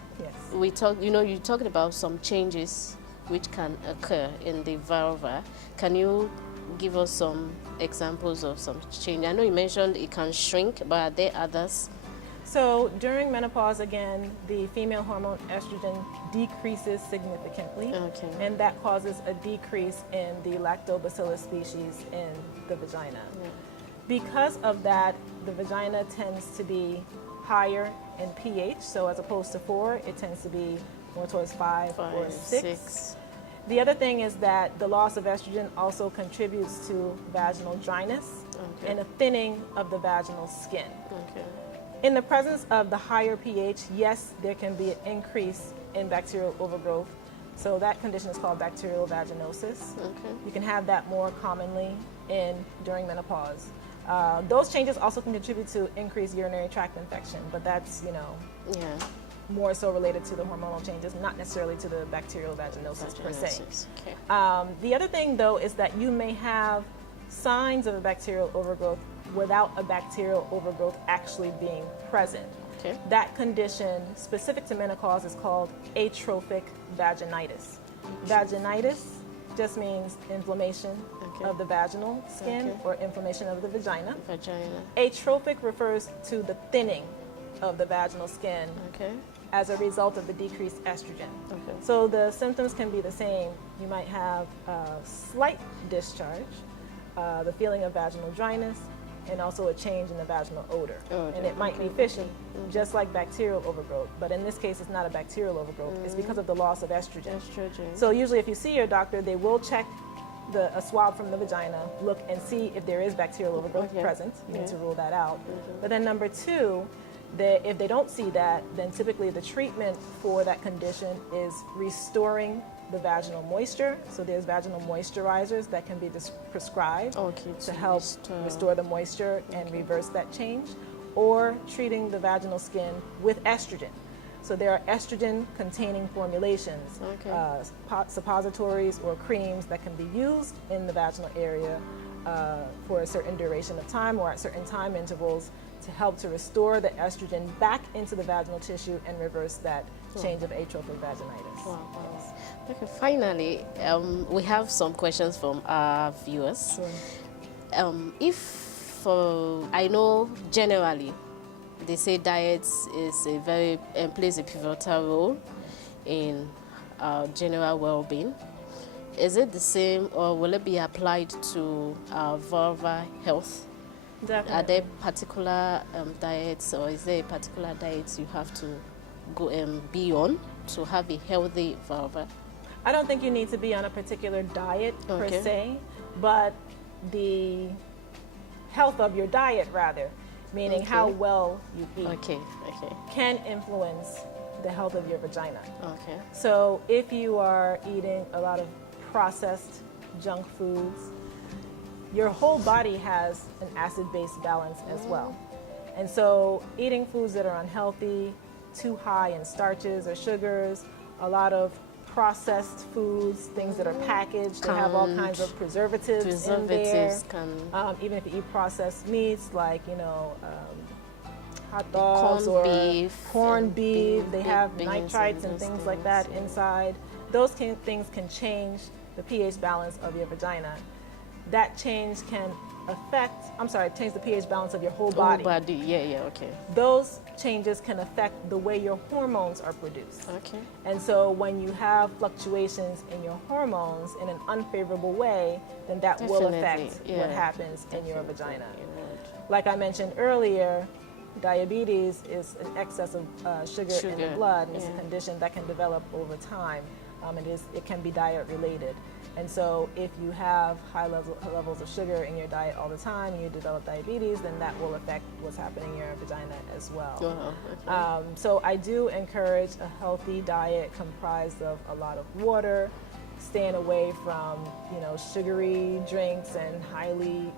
we talk. You talked about some changes which can occur in the vulva. Can you give us some examples of some change? I know you mentioned it can shrink, but are there others? So during menopause, again, the female hormone estrogen decreases significantly, and that causes a decrease in the lactobacillus species in the vagina. Because of that, the vagina tends to be higher in pH, so as opposed to 4, it tends to be more towards 5 or 6. The other thing is that the loss of estrogen also contributes to vaginal dryness and a thinning of the vaginal skin. In the presence of the higher pH, yes, there can be an increase in bacterial overgrowth. So that condition is called bacterial vaginosis. You can have that more commonly during menopause. Those changes also can contribute to increased urinary tract infection, but that's, more so related to the hormonal changes, not necessarily to the bacterial vaginosis per se. The other thing, though, is that you may have signs of a bacterial overgrowth without a bacterial overgrowth actually being present. That condition, specific to menopause, is called atrophic vaginitis. Vaginitis just means inflammation of the vaginal skin or inflammation of the vagina. Atrophic refers to the thinning of the vaginal skin as a result of the decreased estrogen. So the symptoms can be the same. You might have a slight discharge, the feeling of vaginal dryness, and also a change in the vaginal odor. And it might be fishy, just like bacterial overgrowth. But in this case, it's not a bacterial overgrowth. It's because of the loss of estrogen. So usually if you see your doctor, they will check a swab from the vagina, look and see if there is bacterial overgrowth present. You need to rule that out. But then number two, if they don't see that, then typically the treatment for that condition is restoring the vaginal moisture. So there's vaginal moisturizers that can be prescribed to help restore the moisture and reverse that change, or treating the vaginal skin with estrogen. So there are estrogen-containing formulations, suppositories or creams that can be used in the vaginal area for a certain duration of time or at certain time intervals to help to restore the estrogen back into the vaginal tissue and reverse that change of atrophic vaginitis. Yes. Okay, finally, we have some questions from our viewers. I know generally they say diet is plays a pivotal role in our general well-being. Is it the same, or will it be applied to vulvar health? Definitely. Are there particular diets, or is there a particular diet you have to go be on to have a healthy vulva? I don't think you need to be on a particular diet per se, but the health of your diet, rather, meaning how well you eat, can influence the health of your vagina. So if you are eating a lot of processed junk foods, your whole body has an acid-base balance as well. And so eating foods that are unhealthy, too high in starches or sugars, a lot of processed foods, things that are packaged, they have all kinds of preservatives in there. Even if you eat processed meats like, hot dogs or corned beef, they have nitrites and things like that inside. Those things can change the pH balance of your vagina. That change can change the pH balance of your whole body. Those changes can affect the way your hormones are produced. And so when you have fluctuations in your hormones in an unfavorable way, then that will affect what happens in your vagina. Like I mentioned earlier, diabetes is an excess of sugar in the blood, and it's a condition that can develop over time. It can be diet related. And so if you have high levels of sugar in your diet all the time, and you develop diabetes, then that will affect what's happening in your vagina as well. So I do encourage a healthy diet comprised of a lot of water, staying away from sugary drinks and highly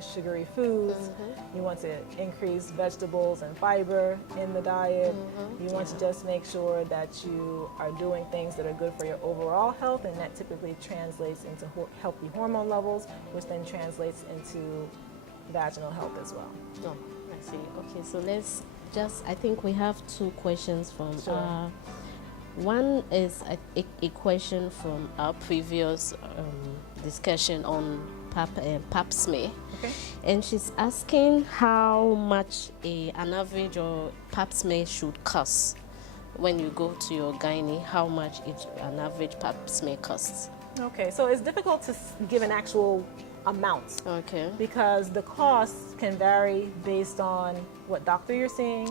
sugary foods. You want to increase vegetables and fiber in the diet. You want to just make sure that you are doing things that are good for your overall health, and that typically translates into healthy hormone levels, which then translates into vaginal health as well. I see. Okay, so I think we have two questions from one is a question from our previous discussion on pap smear. And she's asking how much an average or pap smear should cost when you go to your gynae, how much an average pap smear costs. So it's difficult to give an actual amount because the costs can vary based on what doctor you're seeing,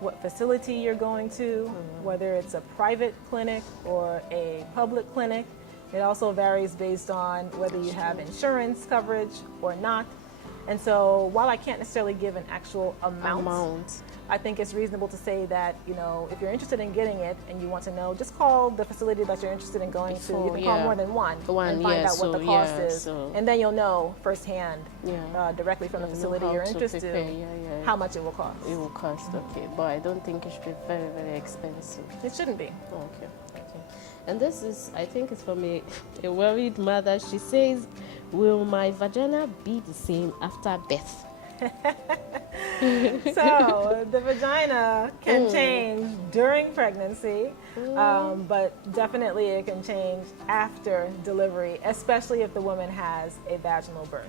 what facility you're going to, whether it's a private clinic or a public clinic. It also varies based on whether you have insurance coverage or not. And so while I can't necessarily give an actual amount, I think it's reasonable to say that, if you're interested in getting it and you want to know, just call the facility that you're interested in going to. You can call more than one and find out what the cost is. And then you'll know firsthand, directly from the facility you're interested in, how much it will cost. It will cost, but I don't think it should be very, very expensive. It shouldn't be. And this is, I think it's from a worried mother. She says, will my vagina be the same after birth? So the vagina can change during pregnancy, but definitely it can change after delivery, especially if the woman has a vaginal birth.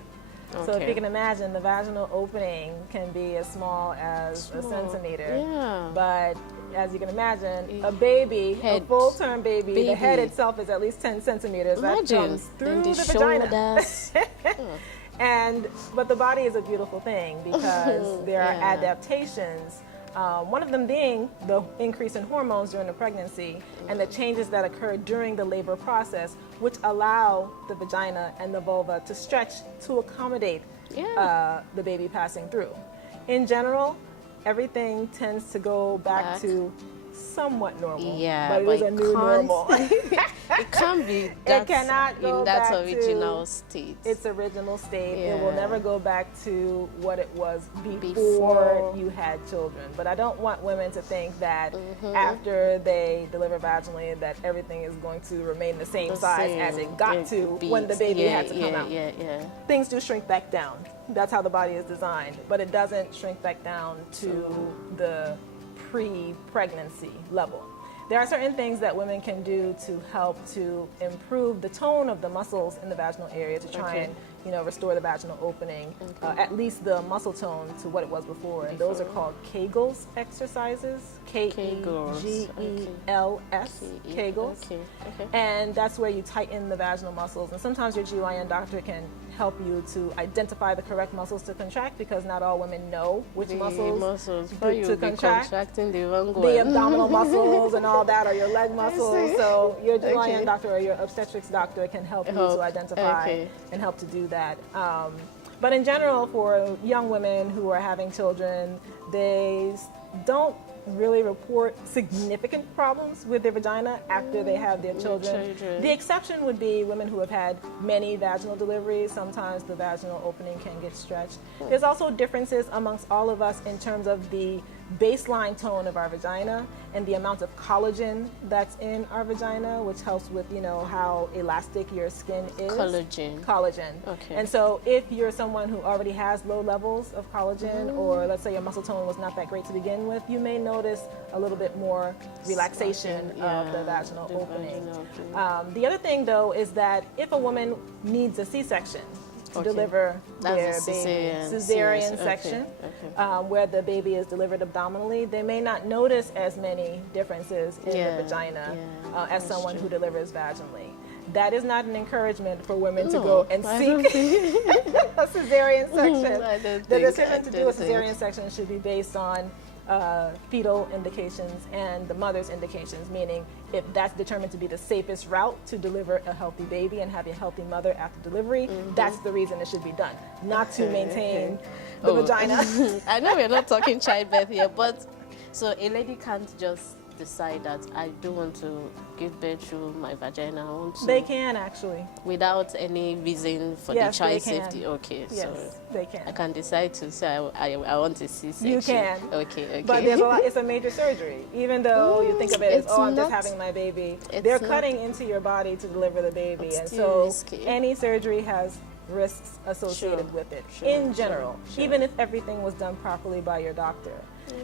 So if you can imagine, the vaginal opening can be as small as a centimeter, but as you can imagine, a baby, a full-term baby, the head itself is at least 10 centimeters. That comes through the vagina. But the body is a beautiful thing because there are adaptations. One of them being the increase in hormones during the pregnancy and the changes that occur during the labor process, which allow the vagina and the vulva to stretch to accommodate the baby passing through. In general, everything tends to go back to somewhat normal, but it is a new normal. It can't be that, it cannot go in that back original to state. Its original state. It will never go back to what it was before you had children. But I don't want women to think that after they deliver vaginally that everything is going to remain the same size as it got to when the baby had to come out. Things do shrink back down. That's how the body is designed. But it doesn't shrink back down to the pre-pregnancy level. There are certain things that women can do to help to improve the tone of the muscles in the vaginal area to try and restore the vaginal opening, at least the muscle tone to what it was before. And those are called Kegels exercises, Kegels, Kegels. And that's where you tighten the vaginal muscles. And sometimes your GYN doctor can help you to identify the correct muscles to contract because not all women know which muscles to contract. The abdominal muscles and all that, or your leg muscles. So your GYN doctor or your obstetrics doctor can help you to identify and help to do that. But in general, for young women who are having children, they don't really report significant problems with their vagina after they have their children. The exception would be women who have had many vaginal deliveries. Sometimes the vaginal opening can get stretched. There's also differences amongst all of us in terms of the baseline tone of our vagina and the amount of collagen that's in our vagina, which helps with, how elastic your skin is. Collagen. Okay. And so if you're someone who already has low levels of collagen, or let's say your muscle tone was not that great to begin with, you may notice a little bit more relaxation of the vaginal opening. The other thing, though, is that if a woman needs a C-section, to deliver their baby, cesarean section, where the baby is delivered abdominally, they may not notice as many differences in the vagina as someone who delivers vaginally. That is not an encouragement for women to go and seek a cesarean section. The decision to do a cesarean section should be based on fetal indications and the mother's indications, meaning if that's determined to be the safest route to deliver a healthy baby and have a healthy mother after delivery, that's the reason it should be done, not to maintain the vagina. I know we're not talking childbirth here, but so a lady can't just decide that I don't want to give birth through my vagina. I want to. They can actually. Without any reason for the child safety. Okay, yes, so they can. I can decide to say I want a C-section. You can. Okay. But there's a lot. It's a major surgery. Even though you think of it as, I'm just having my baby. They're cutting into your body to deliver the baby, and so any surgery has risks associated with it in general, even if everything was done properly by your doctor.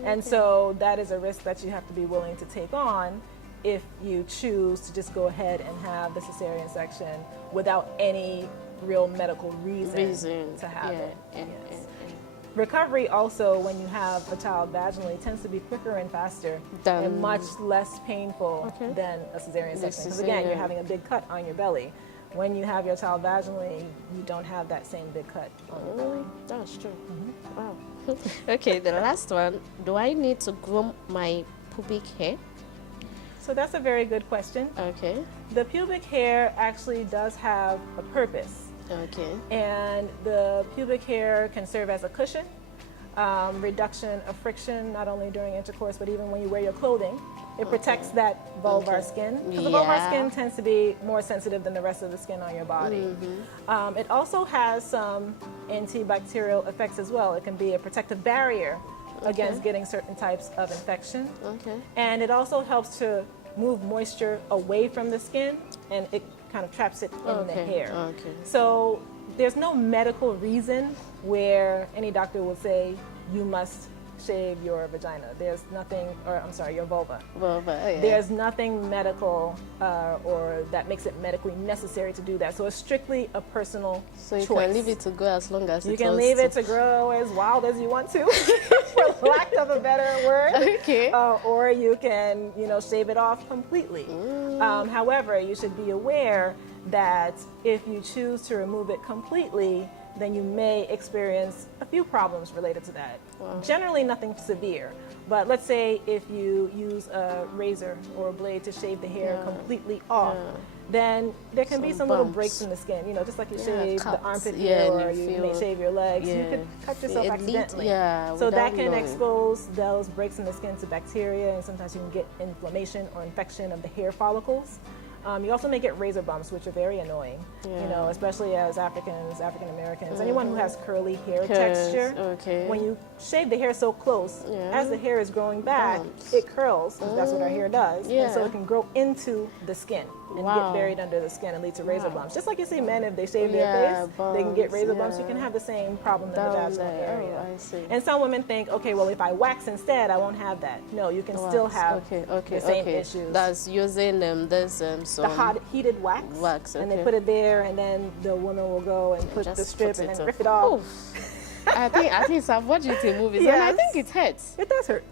And so that is a risk that you have to be willing to take on if you choose to just go ahead and have the cesarean section without any real medical reason to have it. Recovery also, when you have a child vaginally, tends to be quicker and faster and much less painful than a cesarean section. Because again, you're having a big cut on your belly. When you have your child vaginally, you don't have that same big cut on your belly. That's true. Wow. Okay, the last one. Do I need to groom my pubic hair? So that's a very good question. Okay. The pubic hair actually does have a purpose. Okay. And the pubic hair can serve as a cushion, reduction of friction, not only during intercourse, but even when you wear your clothing. It protects that vulvar skin, because the vulvar skin tends to be more sensitive than the rest of the skin on your body. It also has some antibacterial effects as well. It can be a protective barrier against getting certain types of infection. And it also helps to move moisture away from the skin, and it kind of traps it in the hair. So there's no medical reason where any doctor will say you must shave your vagina. There's nothing, or I'm sorry, your vulva. There's nothing medical or that makes it medically necessary to do that. So it's strictly a personal choice. So you can leave it to grow as long as you can leave it to grow as wild as you want to, for lack of a better word. Or you can, shave it off completely. However, you should be aware that if you choose to remove it completely, then you may experience a few problems related to that. Wow. Generally nothing severe, but let's say if you use a razor or a blade to shave the hair completely off, then there can be some little breaks in the skin, you know, just like you shave the armpit hair or you may shave your legs, you could cut yourself accidentally. So that can expose those breaks in the skin to bacteria, and sometimes you can get inflammation or infection of the hair follicles. You also may get razor bumps, which are very annoying, you know, especially as Africans, African Americans, anyone who has curly hair texture. When you shave the hair so close, as the hair is growing back, it curls, because that's what our hair does, and so it can grow into the skin and get buried under the skin and lead to razor bumps. Just like you see men, if they shave their face, they can get razor bumps. You can have the same problem in the vaginal area. And some women think, okay, well, if I wax instead, I won't have that. No, you can still have the same issues. That's using the hot heated wax, and they put it there, and then the woman will go and put the strip and then rip it off. I think I've watched it in movies, and I think it hurts. It does hurt.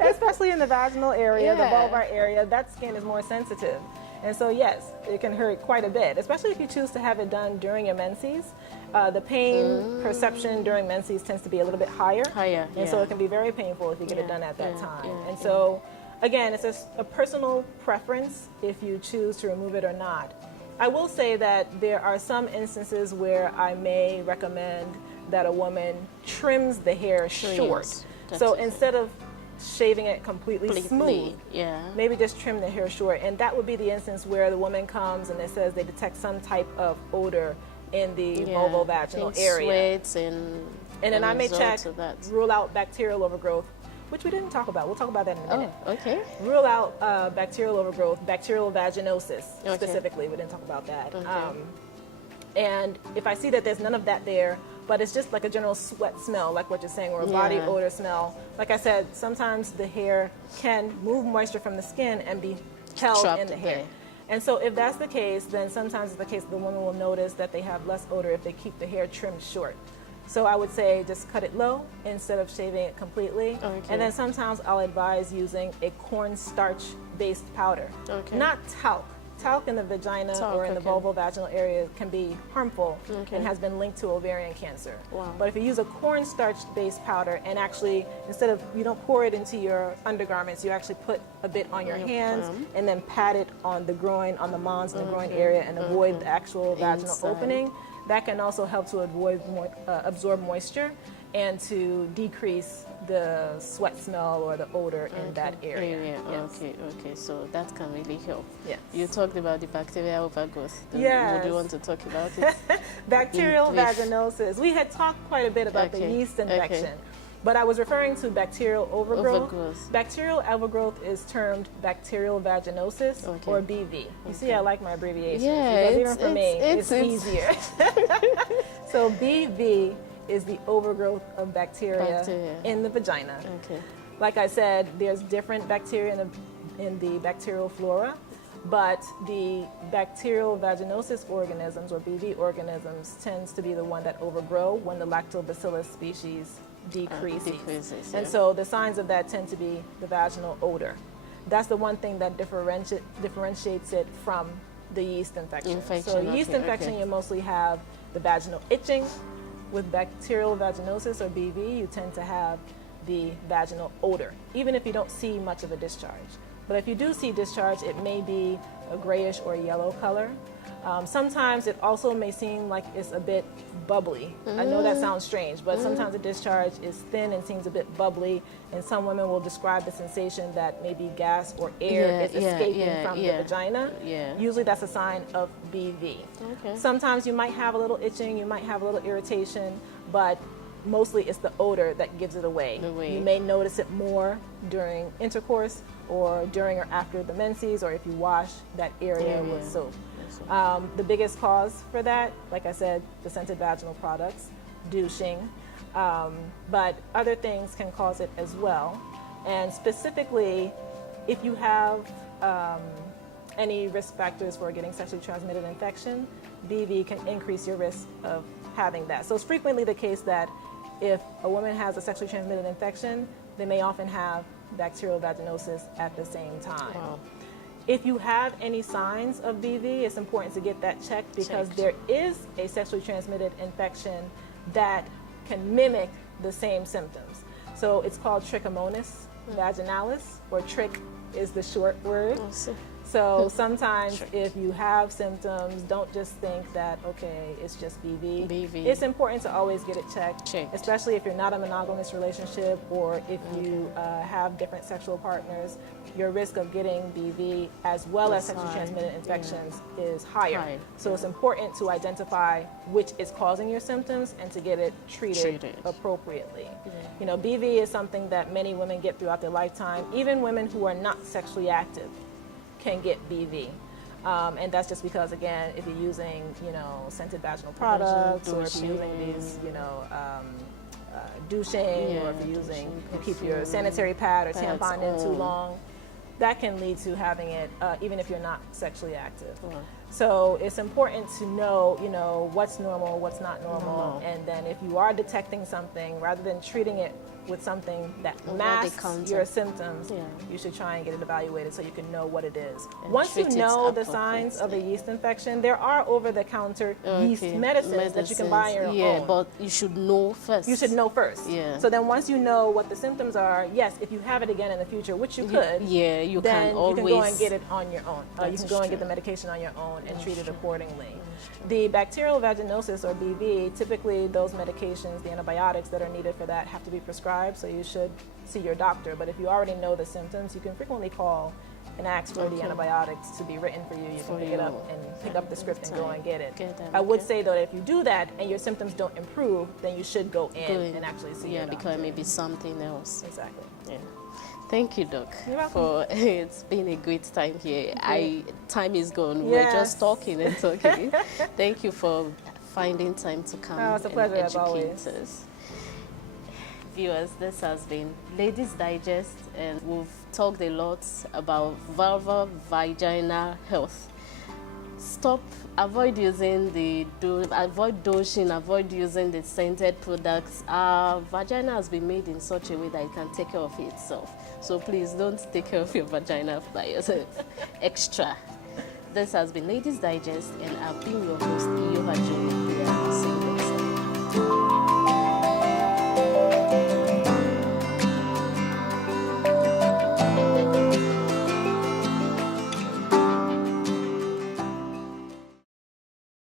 Especially in the vaginal area, the vulvar area, that skin is more sensitive. And so yes, it can hurt quite a bit, especially if you choose to have it done during your menses. The pain perception during menses tends to be a little bit higher. And so it can be very painful if you get it done at that time. And so again, it's just a personal preference if you choose to remove it or not. I will say that there are some instances where I may recommend that a woman trims the hair short. So instead of shaving it completely smooth, maybe just trim the hair short. And that would be the instance where the woman comes and it says they detect some type of odor in the vulvovaginal area. And then I may check, rule out bacterial overgrowth, which we didn't talk about. We'll talk about that in a minute. Rule out bacterial overgrowth, bacterial vaginosis specifically. We didn't talk about that. And if I see that there's none of that there, but it's just like a general sweat smell, like what you're saying, or a body odor smell. Like I said, sometimes the hair can move moisture from the skin and be held trapped in the hair. And so if that's the case, then sometimes it's the case the woman will notice that they have less odor if they keep the hair trimmed short. So I would say just cut it low instead of shaving it completely. And then sometimes I'll advise using a cornstarch-based powder, not talc. Talc in the vagina or in the vulvovaginal area can be harmful and has been linked to ovarian cancer. But if you use a cornstarch-based powder and actually, instead of, you don't pour it into your undergarments, you actually put a bit on your hands and then pat it on the groin, on the mons in the groin area, and avoid the actual vaginal opening. That can also help to absorb moisture and to decrease the sweat smell or the odor in that area. So that can really help. Yes. You talked about the bacterial overgrowth. Would you want to talk about it? Bacterial vaginosis. We had talked quite a bit about the yeast infection. But I was referring to bacterial overgrowth. Bacterial overgrowth is termed bacterial vaginosis or BV. You see, I like my abbreviations because even for me, it's easier. So BV is the overgrowth of bacteria in the vagina. Like I said, there's different bacteria in the bacterial flora, but the bacterial vaginosis organisms or BV organisms tends to be the one that overgrow when the lactobacillus species decreases. And so the signs of that tend to be the vaginal odor. That's the one thing that differentiates it from the yeast infection. So yeast infection, you mostly have the vaginal itching. With bacterial vaginosis or BV, you tend to have the vaginal odor, even if you don't see much of a discharge. But if you do see discharge, it may be a grayish or yellow color. Sometimes it also may seem like it's a bit bubbly. I know that sounds strange, but sometimes the discharge is thin and seems a bit bubbly, and some women will describe the sensation that maybe gas or air is escaping from the vagina. Usually that's a sign of BV. Sometimes you might have a little itching, you might have a little irritation, but mostly it's the odor that gives it away. You may notice it more during intercourse or during or after the menses, or if you wash that area with soap. The biggest cause for that, like I said, the scented vaginal products, douching, but other things can cause it as well. And specifically, if you have any risk factors for getting sexually transmitted infection, BV can increase your risk of having that. So it's frequently the case that if a woman has a sexually transmitted infection, they may often have bacterial vaginosis at the same time. If you have any signs of BV, it's important to get that checked because there is a sexually transmitted infection that can mimic the same symptoms. So it's called trichomonas vaginalis, or trick is the short word. So sometimes if you have symptoms, don't just think that, okay, it's just BV. It's important to always get it checked, especially if you're not a monogamous relationship or if you have different sexual partners. Your risk of getting BV as well as sexually transmitted infections is higher. So it's important to identify which is causing your symptoms and to get it treated appropriately. You know, BV is something that many women get throughout their lifetime. Even women who are not sexually active can get BV. And that's just because, again, if you're using, you know, scented vaginal products, or if you're using these, you know, douching, or if you're using, you keep your sanitary pad or tampon in too long, that can lead to having it even if you're not sexually active. So it's important to know, you know, what's normal, what's not normal, and then if you are detecting something, rather than treating it with something that masks your symptoms, you should try and get it evaluated so you can know what it is. And once you know the signs of a yeast infection, there are over-the-counter yeast medicines that you can buy on your own. Yeah, but you should know first. You should know first. Yeah. So then once you know what the symptoms are, yes, if you have it again in the future, which you could, you then can always, you can go and get it on your own. You can go and get the medication on your own and treat it accordingly. The bacterial vaginosis, or BV, typically those medications, the antibiotics that are needed for that, have to be prescribed, so you should see your doctor. But if you already know the symptoms, you can frequently call and ask for the antibiotics to be written for you. You can pick it up and pick up the script and go and get it. I would say, though, that if you do that and your symptoms don't improve, then you should go in and actually see your doctor. Yeah, because it may be something else. Exactly. Yeah. Thank you, Doc. You're welcome. It's been a great time here. Time is gone. We're just talking and talking. Thank you for finding time to come it's a pleasure, and as always. educate us. Viewers, this has been Ladyz Digest, and we've talked a lot about vulvovaginal health. Avoid using avoid douching, avoid using the scented products. Our vagina has been made in such a way that it can take care of itself. So please don't take care of your vagina by yourself extra. This has been Ladyz Digest, and I've been your host, Iyoha.